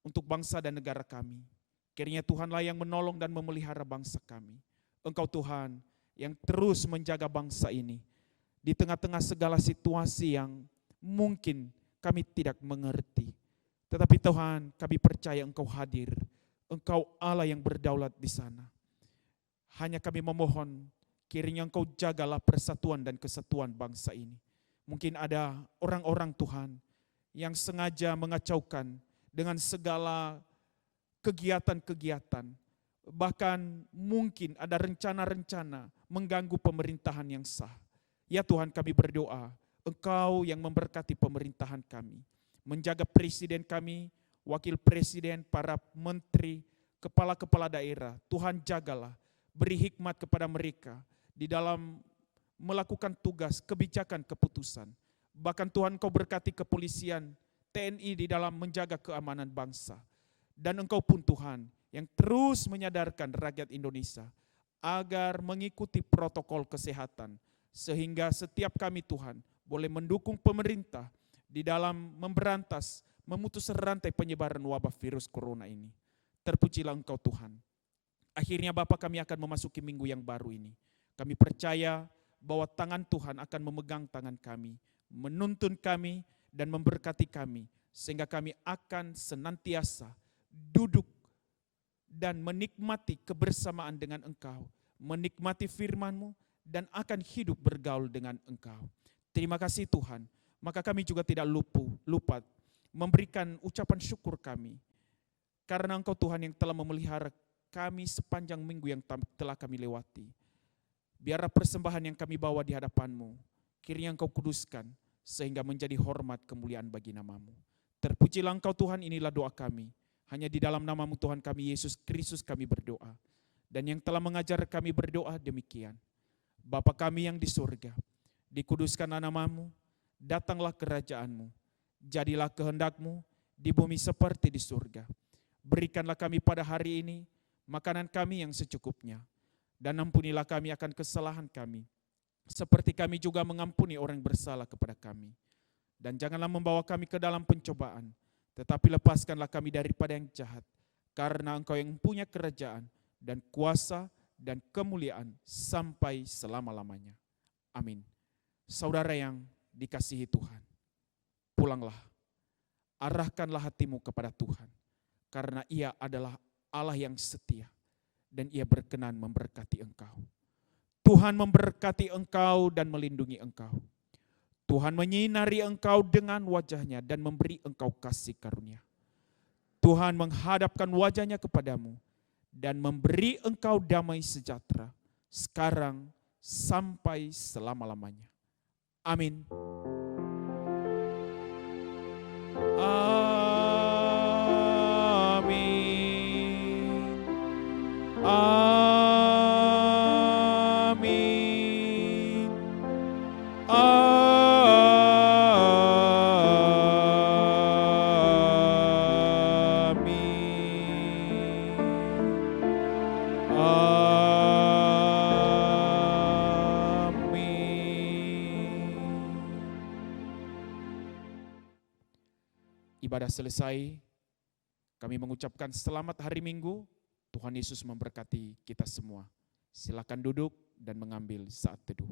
untuk bangsa dan negara kami. Kiranya Tuhanlah yang menolong dan memelihara bangsa kami. Engkau Tuhan yang terus menjaga bangsa ini di tengah-tengah segala situasi yang mungkin kami tidak mengerti. Tetapi Tuhan, kami percaya Engkau hadir. Engkau Allah yang berdaulat di sana. Hanya kami memohon, kiranya Engkau jagalah persatuan dan kesatuan bangsa ini. Mungkin ada orang-orang Tuhan yang sengaja mengacaukan dengan segala kegiatan-kegiatan. Bahkan mungkin ada rencana-rencana mengganggu pemerintahan yang sah. Ya Tuhan, kami berdoa, Engkau yang memberkati pemerintahan kami. Menjaga presiden kami, wakil presiden, para menteri, kepala-kepala daerah. Tuhan jagalah, beri hikmat kepada mereka di dalam melakukan tugas, kebijakan, keputusan. Bahkan Tuhan Engkau berkati kepolisian, TNI di dalam menjaga keamanan bangsa. Dan Engkau pun Tuhan yang terus menyadarkan rakyat Indonesia agar mengikuti protokol kesehatan. Sehingga setiap kami Tuhan boleh mendukung pemerintah di dalam memberantas, memutus rantai penyebaran wabah virus corona ini. Terpujilah Engkau Tuhan. Akhirnya Bapa, kami akan memasuki minggu yang baru ini. Kami percaya bahwa tangan Tuhan akan memegang tangan kami, menuntun kami dan memberkati kami, sehingga kami akan senantiasa duduk dan menikmati kebersamaan dengan Engkau, menikmati firman-Mu dan akan hidup bergaul dengan Engkau. Terima kasih Tuhan, maka kami juga tidak lupa memberikan ucapan syukur kami, karena Engkau Tuhan yang telah memelihara kami sepanjang minggu yang telah kami lewati. Biarlah persembahan yang kami bawa di hadapan-Mu, kiranya Engkau kuduskan, sehingga menjadi hormat kemuliaan bagi nama-Mu. Terpujilah Engkau Tuhan, inilah doa kami. Hanya di dalam nama-Mu Tuhan kami Yesus Kristus kami berdoa. Dan yang telah mengajar kami berdoa demikian. Bapa kami yang di surga, dikuduskanlah nama-Mu, datanglah kerajaan-Mu, jadilah kehendak-Mu di bumi seperti di surga. Berikanlah kami pada hari ini makanan kami yang secukupnya. Dan ampunilah kami akan kesalahan kami, seperti kami juga mengampuni orang bersalah kepada kami. Dan janganlah membawa kami ke dalam pencobaan, tetapi lepaskanlah kami daripada yang jahat. Karena Engkau yang punya kerajaan dan kuasa dan kemuliaan sampai selama-lamanya. Amin. Saudara yang dikasihi Tuhan, pulanglah, arahkanlah hatimu kepada Tuhan, karena Ia adalah Allah yang setia dan Ia berkenan memberkati engkau. Tuhan memberkati engkau dan melindungi engkau. Tuhan menyinari engkau dengan wajah-Nya dan memberi engkau kasih karunia. Tuhan menghadapkan wajah-Nya kepadamu dan memberi engkau damai sejahtera sekarang sampai selama-lamanya. Amin. Amin. Ibadah selesai, kami mengucapkan selamat hari Minggu. Tuhan Yesus memberkati kita semua. Silakan duduk dan mengambil saat teduh.